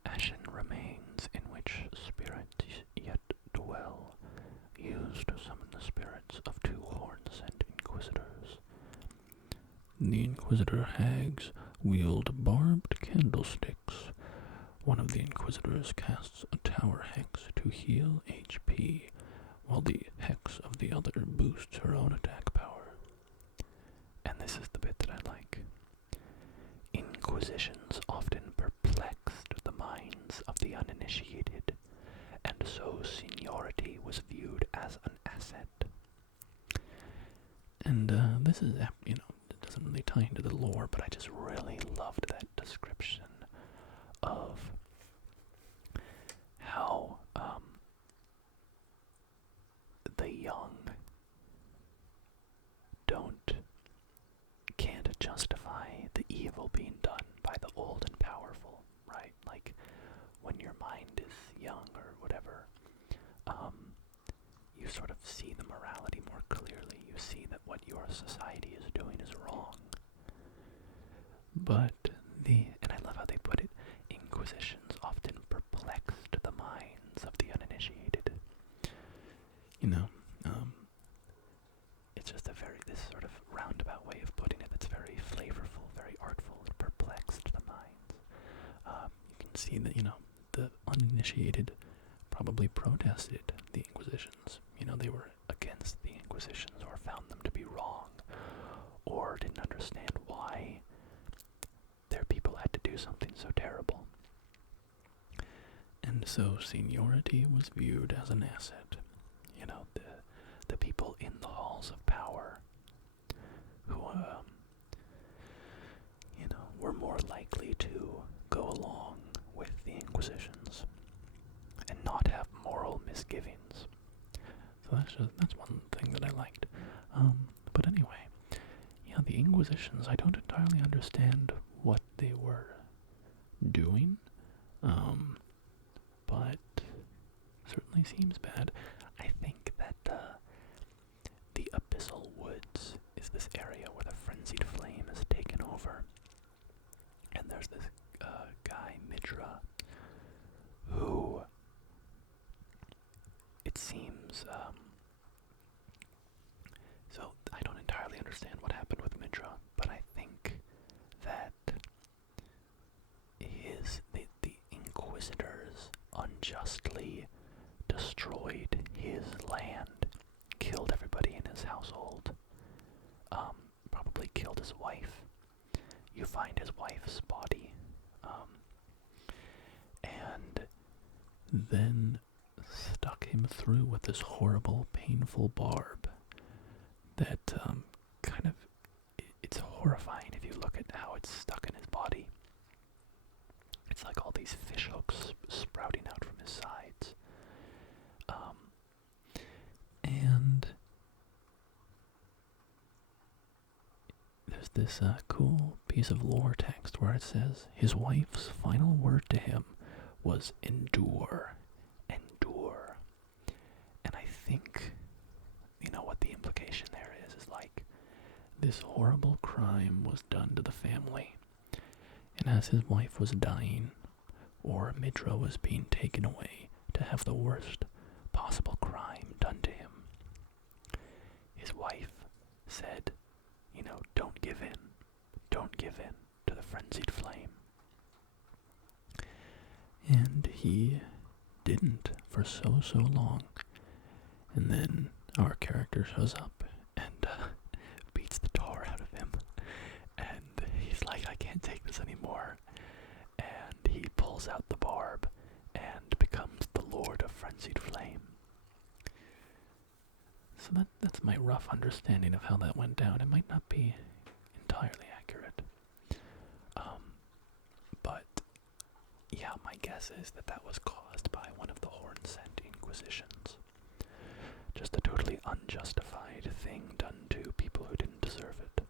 ashen remains in which spirits yet dwell, used to summon the spirits of two horn-sent inquisitors. The Inquisitor hags wield barbed candlesticks, One of the Inquisitors casts a tower hex to heal HP, while the hex of the other boosts her own attack power. And this is the bit that I like. Inquisitions often perplexed the minds of the uninitiated, and so seniority was viewed as an asset. And this is, it doesn't really tie into the lore, but I just really loved that description of how the young can't justify the evil being done by the old and powerful, right? Like, when your mind is young or whatever, you sort of see the morality more clearly. You see that what your society is doing is wrong. But and I love how they put it, inquisitions often perplexed the minds of the uninitiated. It's just this sort of roundabout way of putting it that's very flavorful, very artful. It perplexed the minds. You can see that, the uninitiated probably protested the Inquisitions. They were Against the Inquisitions, or found them to be wrong, or didn't understand why their people had to do something so terrible. And so seniority was viewed as an asset. The people in the halls of power who, were more likely to go along with the Inquisitions and not have moral misgivings. So that's one thing that I liked. But anyway, the Inquisitions, I don't entirely understand what they were doing, but certainly seems bad. I think that the Abyssal Woods is this area where the Frenzied Flame has taken over. And there's this guy, Midra, who, it seems, so I don't entirely understand what happened with Midra, but I think that the Inquisitors unjustly destroyed his land, killed everybody in his household, probably killed his wife. You find his wife's body, and then stuck him through with this horrible, painful barb that kind of, it's horrifying if you look at how it's stuck in his body. It's like all these fish hooks sprouting out from his sides. And there's this cool piece of lore text where it says his wife's final word to him was endure. Endure. And I think, what the implication there is like, this horrible crime was done to the family. And as his wife was dying, or Midra was being taken away to have the worst possible crime done to him, his wife said, don't give in. Don't give in to the Frenzied Flame. And he didn't for so long. And then our character shows up and beats the tar out of him. And he's like, I can't take this anymore. And he pulls out the barb and becomes the Lord of Frenzied Flame. So that's my rough understanding of how that went down. It might not be entirely accurate. But yeah, my guess is that was caused by one of the Horn-Sent Inquisitions. Just a totally unjustified thing done to people who didn't deserve it.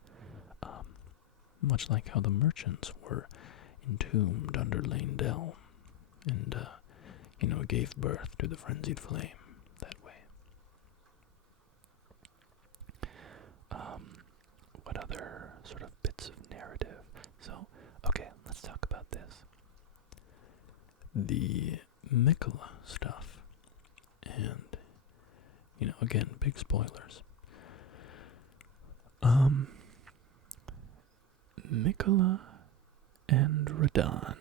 Much like how the merchants were entombed under Lane Dell and, gave birth to the Frenzied Flame that way. What other sort of bits of narrative? So, okay, let's talk about this. The Mikola stuff, and, again, big spoilers. Mikola and Radahn,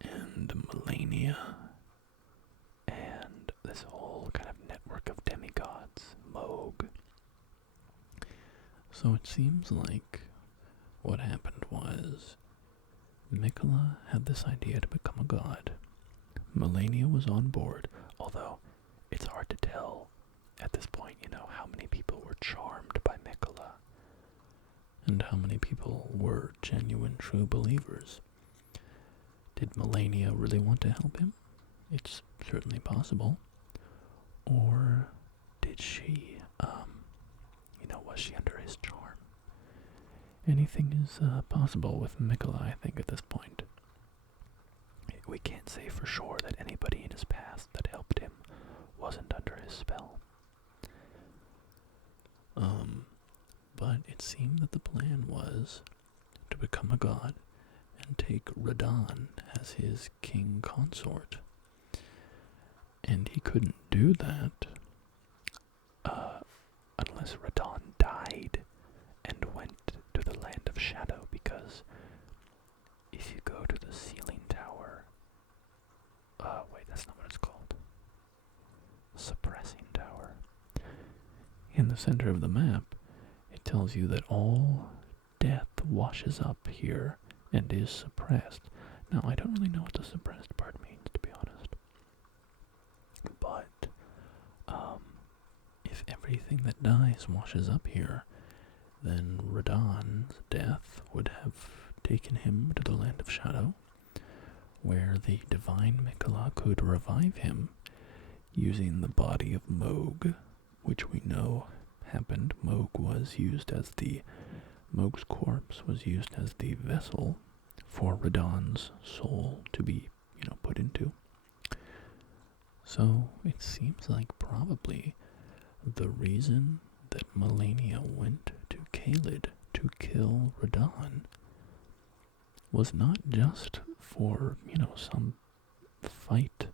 and Melania and this whole kind of network of demigods, Moog. So it seems like what happened was Mikola had this idea to become a god. Melania was on board, Although it's hard to tell at this point, how many people were charmed by Mikola. and how many people were genuine true believers. Did Melania really want to help him? It's certainly possible. Or did she, was she under his charm? anything is possible with Mikola, I think, at this point. We can't say for sure that anybody in his past that helped him wasn't under his spell. But it seemed that the plan was to become a god and take Radon as his king consort. And he couldn't do that Unless Radon died and went to the Land of Shadow, because if you go to the ceiling tower, wait, that's not what it's called. Suppressing tower. in the center of the map. It tells you that all death washes up here and is suppressed. Now, I don't really know what the suppressed part means, to be honest. But if everything that dies washes up here, then Radon's death would have taken him to the Land of Shadow, where the divine Mikola could revive him using the body of Moog, which we know happened. Moog's corpse was used as the vessel for Radon's soul to be, put into. So it seems like probably the reason that Melania went to Caelid to kill Radon was not just for, some fight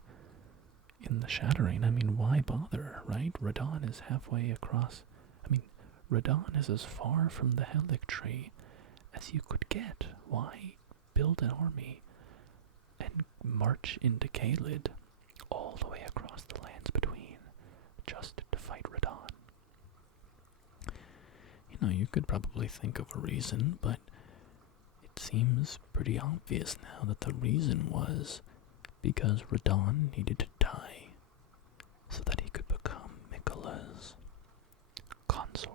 in the Shattering. I mean, why bother, right? Radon is halfway across. Radon is as far from the Erdtree as you could get. Why build an army and march into Caelid all the way across the lands between just to fight Radon? You could probably think of a reason, but it seems pretty obvious now that the reason was because Radon needed to die so that he could become Mikola's consort.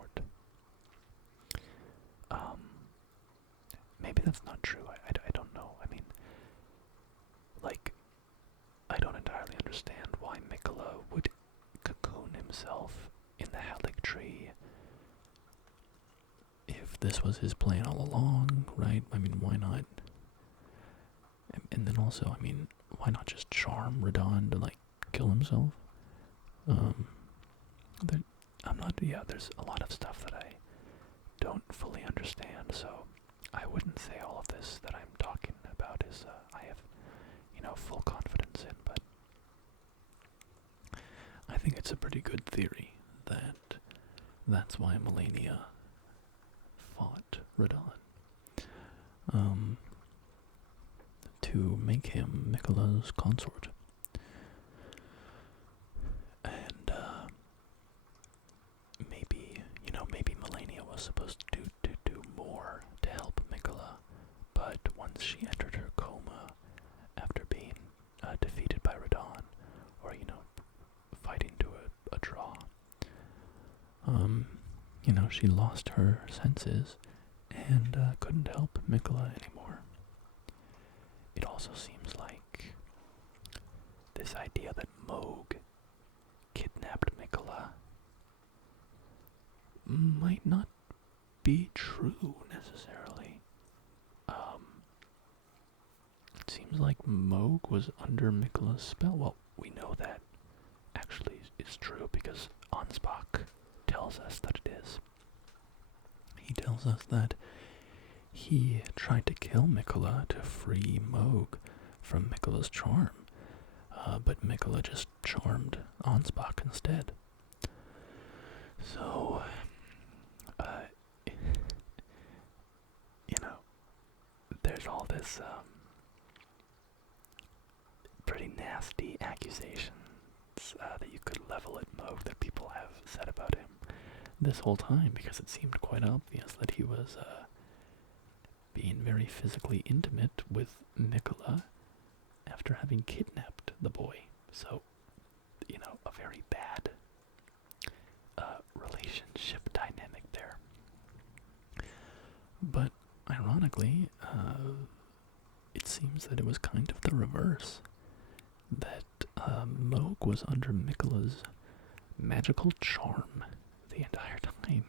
Maybe that's not true. I don't know. I don't entirely understand why Mikola would cocoon himself in the Erdtree. If this was his plan all along, right? Why not? And then also, why not just charm Radon to, kill himself? There's a lot of stuff that I don't fully understand, so I wouldn't say all of this that I'm talking about is, I have, full confidence in, but I think it's a pretty good theory that that's why Melania fought Radon. To make him Mikola's consort. And maybe Melania was supposed to do more to help Mikola, but once she entered her coma after being defeated by Radon, or fighting to a draw, she lost her senses and couldn't help Mikola anymore. It also seems like this idea that Moog kidnapped Mikola might not be true necessarily. It seems like Moog was under Mikola's spell. Well, we know that actually is true because Ansbach tells us that it is. He tells us that he tried to kill Mikola to free Moog from Mikola's charm, but Mikola just charmed Ansbach instead. So, there's all this accusations that you could level at Moog that people have said about him this whole time, because it seemed quite obvious that he was being very physically intimate with Nicola after having kidnapped the boy. So, a very bad relationship dynamic there. But ironically, it seems that it was kind of the reverse. That Moog was under Nicola's magical charm the entire time.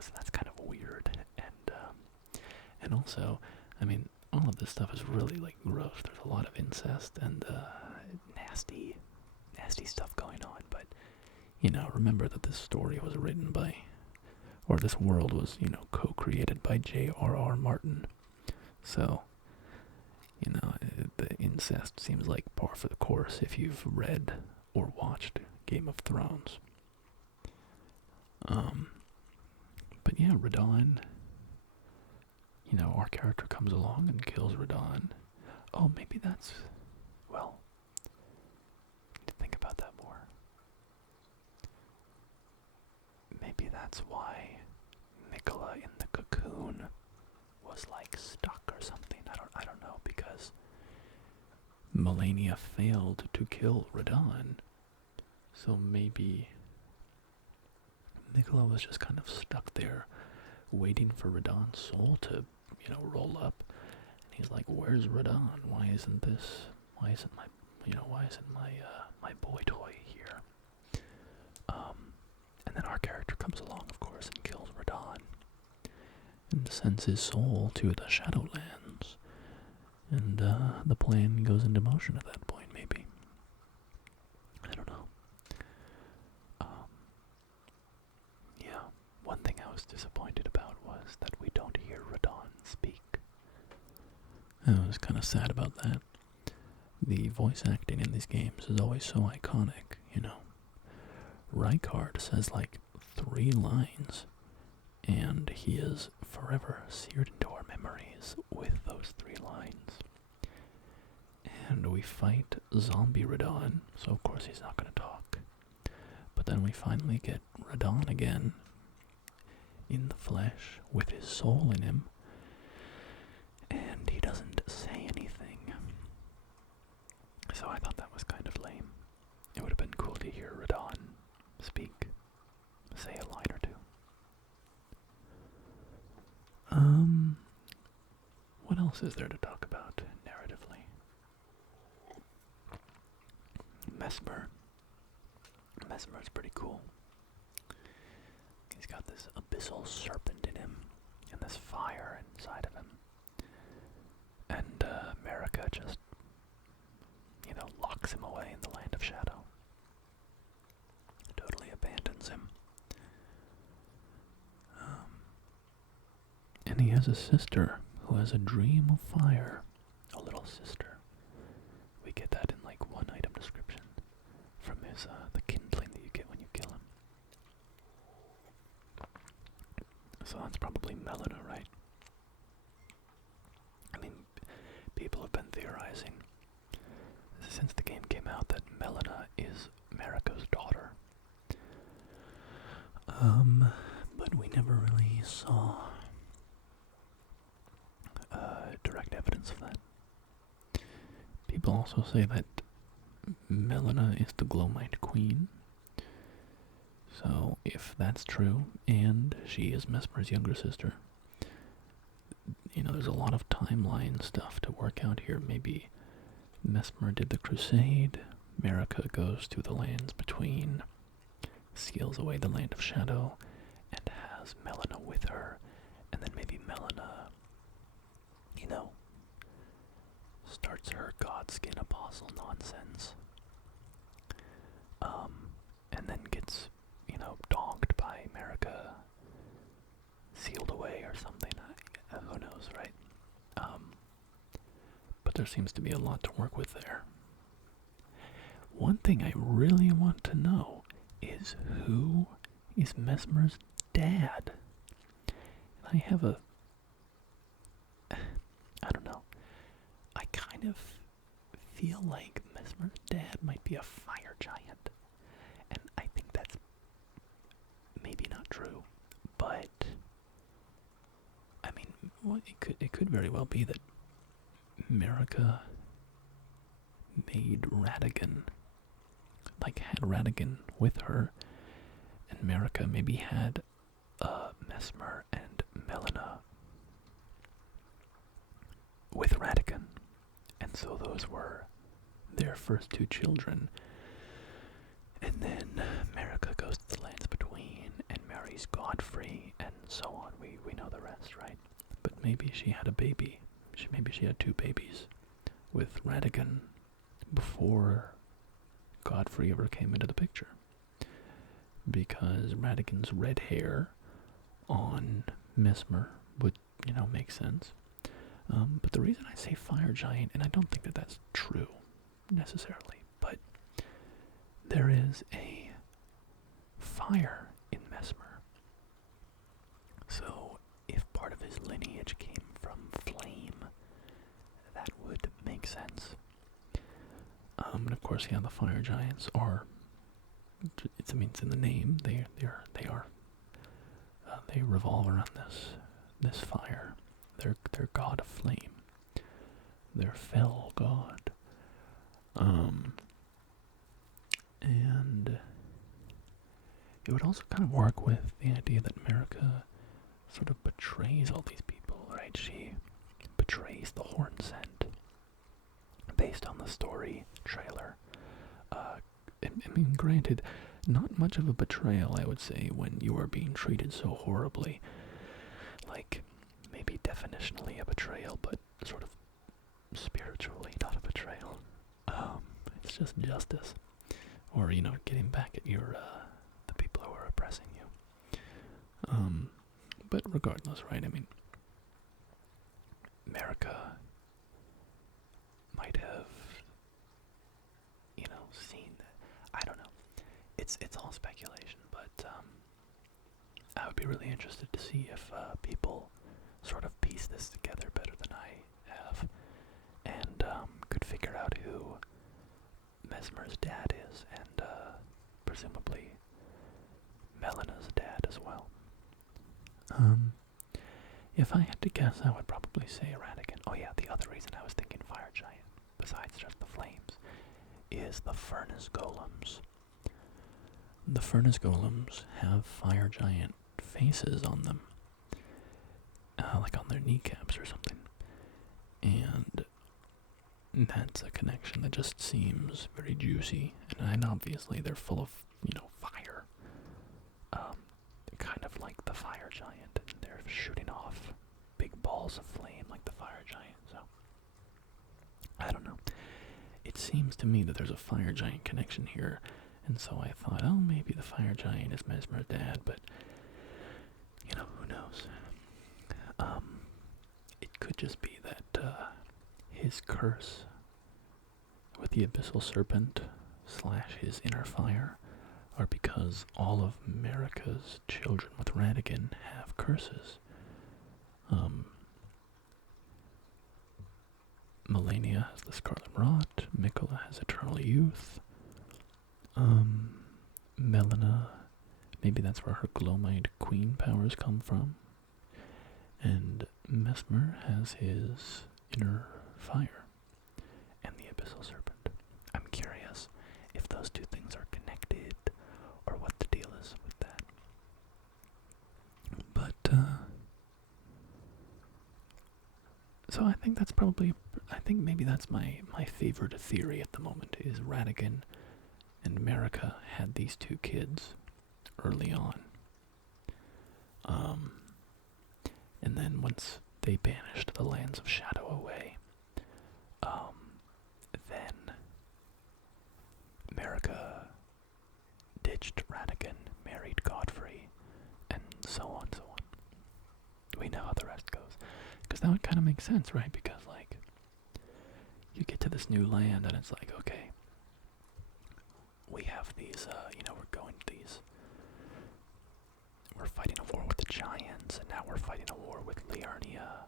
So that's kind of weird. And also, I mean, all of this stuff is really like gross. There's a lot of incest and nasty stuff going on. But remember that this story was written by, or this world was, co-created by J.R.R. Martin. So, the incest seems like par for the course if you've read or watched Game of Thrones. But yeah, Radon, our character comes along and kills Radon. Oh, maybe that's, well, need to think about that more. Maybe that's why Nicola in the cocoon was like stuck or something. I don't know, because Melania failed to kill Radon. So maybe Nicola was just kind of stuck there waiting for Radon's soul to, roll up. And he's like, "Where's Radon? Why isn't my boy toy here?" And then our character comes along, of course, and kills Radon and sends his soul to the Shadowlands. And the plan goes into motion at that point, maybe. I don't know. Yeah, one thing I was disappointed about was that we don't hear Radon speak. I was kind of sad about that. The voice acting in these games is always so iconic, Rykard says like 3 lines, and he is forever seared into our memories with those 3 lines. And we fight zombie Radon, so of course he's not going to talk. But then we finally get Radon again, in the flesh, with his soul in him, and he doesn't say anything. So I thought that was kind of lame. It would have been cool to hear Radon speak, say a line or 2. What else is there to talk about narratively? Mesmer's pretty cool. He's got this abyssal serpent in him, and this fire inside of him. And Marika just, locks him away in the Land of Shadow. Totally abandons him. And he has a sister who has a dream of fire. A little sister. We get that in like one item description from his the kindling that you get when you kill him. So that's probably Melina, right? I mean, people have been theorizing since the game came out that Melina is Marika's daughter. But we never really saw direct evidence of that. People also say that Melina is the Glowmite Queen. So if that's true, and she is Mesmer's younger sister, there's a lot of timeline stuff to work out here. Maybe Mesmer did the crusade, Marika goes to the lands between, seals away the Land of Shadow, and has Melina with her, and then maybe Melina, starts her Godskin Apostle nonsense, and then gets, dogged by Marika, sealed away or something. Who knows, right? But there seems to be a lot to work with there. One thing I really want to know is who is Mesmer's dad? And I have I don't know. I kind of feel like Mesmer's dad might be a fire giant. And I think that's maybe not true, but I mean, well, it could very well be that America made Radigan, like had Radigan with her, and America maybe had Mesmer and Melina with Radigan, and so those were their first two children. And then America goes to the lands between and marries Godfrey, and so on. We know the rest, right? But maybe she had a baby. Maybe she had two babies with Radigan before Godfrey ever came into the picture. Because Radigan's red hair on Mesmer would, make sense. But the reason I say fire giant, and I don't think that that's true necessarily, but there is a fire in Mesmer. So if part of his lineage came from flame, that would make sense. And of course, the fire giants are. It's in the name. They revolve around this fire. They're god of flame. They're fell god. And it would also kind of work with the idea that America sort of betrays all these people, right? She betrays the Horn Scent based on the story trailer. Granted, not much of a betrayal, I would say, when you are being treated so horribly. Like, maybe definitionally a betrayal, but sort of spiritually not a betrayal. It's just justice. Or, getting back at the people who are oppressing you. But regardless, right, America might have, seen that. I don't know. It's all speculation, but I would be really interested to see if people sort of piece this together better than I have, and could figure out who Mesmer's dad is, and presumably Melina's dad as well. If I had to guess, I would probably say Radigan. Oh yeah, the other reason I was thinking fire giant, besides just the flames, is the furnace golems. The furnace golems have fire giant faces on them, like on their kneecaps or something, and that's a connection that just seems very juicy. And obviously they're full of, fire, kind of like the fire giant, and they're shooting off big balls of flame like the fire giant. So I don't know. It seems to me that there's a fire giant connection here. And so I thought, maybe the fire giant is Mesmer's dad, but, who knows? It could just be that his curse with the abyssal serpent / his inner fire are because all of America's children with Radigan have curses. Melania has the Scarlet Rot, Mikola has Eternal Youth, Melina, maybe that's where her Glowmite Queen powers come from, and Mesmer has his inner fire and the abyssal serpent. I'm curious if those two things are connected, or what the deal is with that. But, so I think maybe that's my favorite theory at the moment, is Radigan and America had these two kids early on. And then once they banished the lands of shadow away, then America ditched Radigan, married Godfrey, and so on, so on. We know how the rest goes. Because that would kind of make sense, right? Because, you get to this new land, and it's like, okay, we have these, we're fighting a war with the giants, and now we're fighting a war with Liurnia.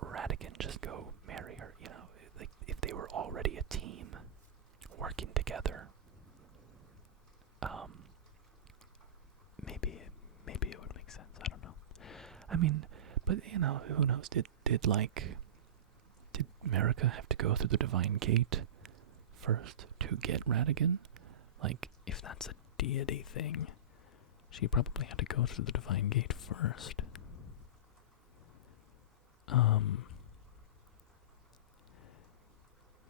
Radigan, just go marry her, like, if they were already a team working together. Maybe it would make sense. I don't know. I mean, but who knows? Did America have to go through the Divine Gate first to get Radigan? Like, if that's a deity thing, she probably had to go through the Divine Gate first.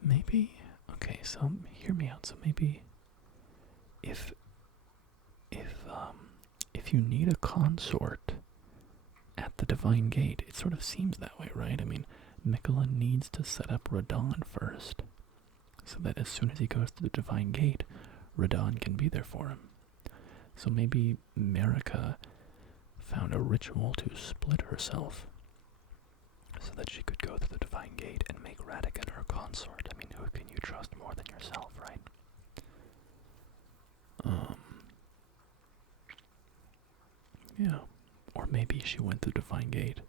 Maybe. Okay, so hear me out. So maybe if you need a consort at the Divine Gate, it sort of seems that way, right? I mean, Mikola needs to set up Radon first, so that as soon as he goes to the Divine Gate, Radon can be there for him. So maybe Marika found a ritual to split herself so that she could go through the Divine Gate and make Radigan her consort. I mean, who can you trust more than yourself, right? Yeah. Or maybe she went through the Divine Gate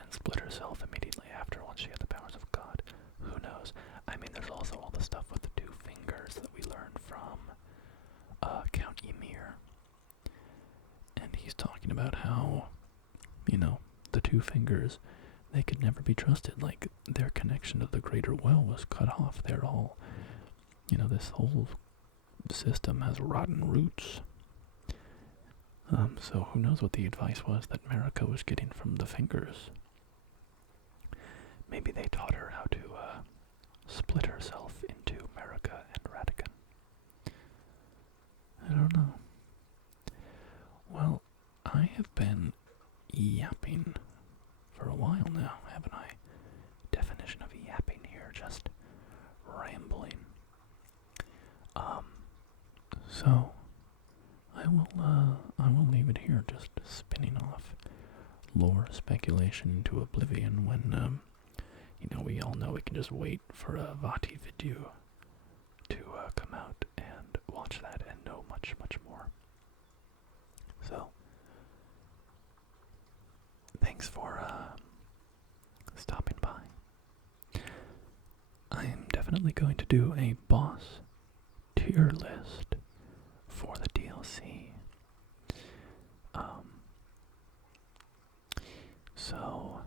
and split herself immediately after once she had the powers of God. Who knows? I mean, there's also all the stuff with the two fingers that we learned from Count Ymir. And he's talking about how, the two fingers, they could never be trusted. Like, their connection to the greater well was cut off. They're all, this whole system has rotten roots. So who knows what the advice was that Marika was getting from the fingers. Maybe they taught her how to split herself into Marika and Radigan. I don't know. Well, I have been yapping for a while now, haven't I? Definition of yapping here, just rambling. So I will leave it here, just spinning off lore speculation into oblivion when we all know we can just wait for a Vati video to come out and watch that and know much, much more. So, thanks for stopping by. I am definitely going to do a boss tier list for the DLC. So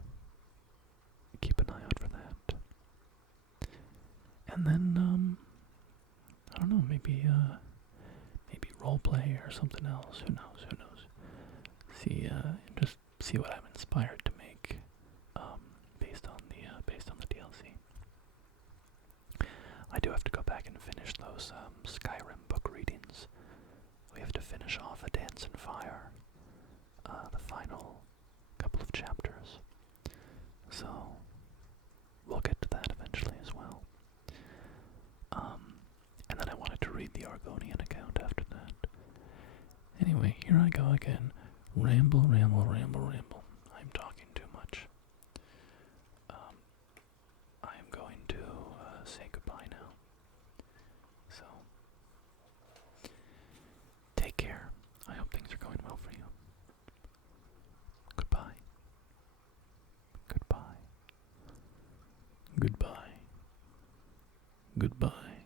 keep an eye out for that. And then I don't know, maybe roleplay or something else. Who knows? Just see what I'm inspired to make based on the DLC. I do have to go back and finish those Skyrim book readings. We have to finish off A Dance in Fire, the final couple of chapters. So we'll get to that eventually as well. And then I wanted to read the Argonian account after that. Anyway, here I go again. Ramble. I'm talking too much. I'm going to say goodbye now. So, take care. I hope things are going well for you. Goodbye. Goodbye. Goodbye. Goodbye.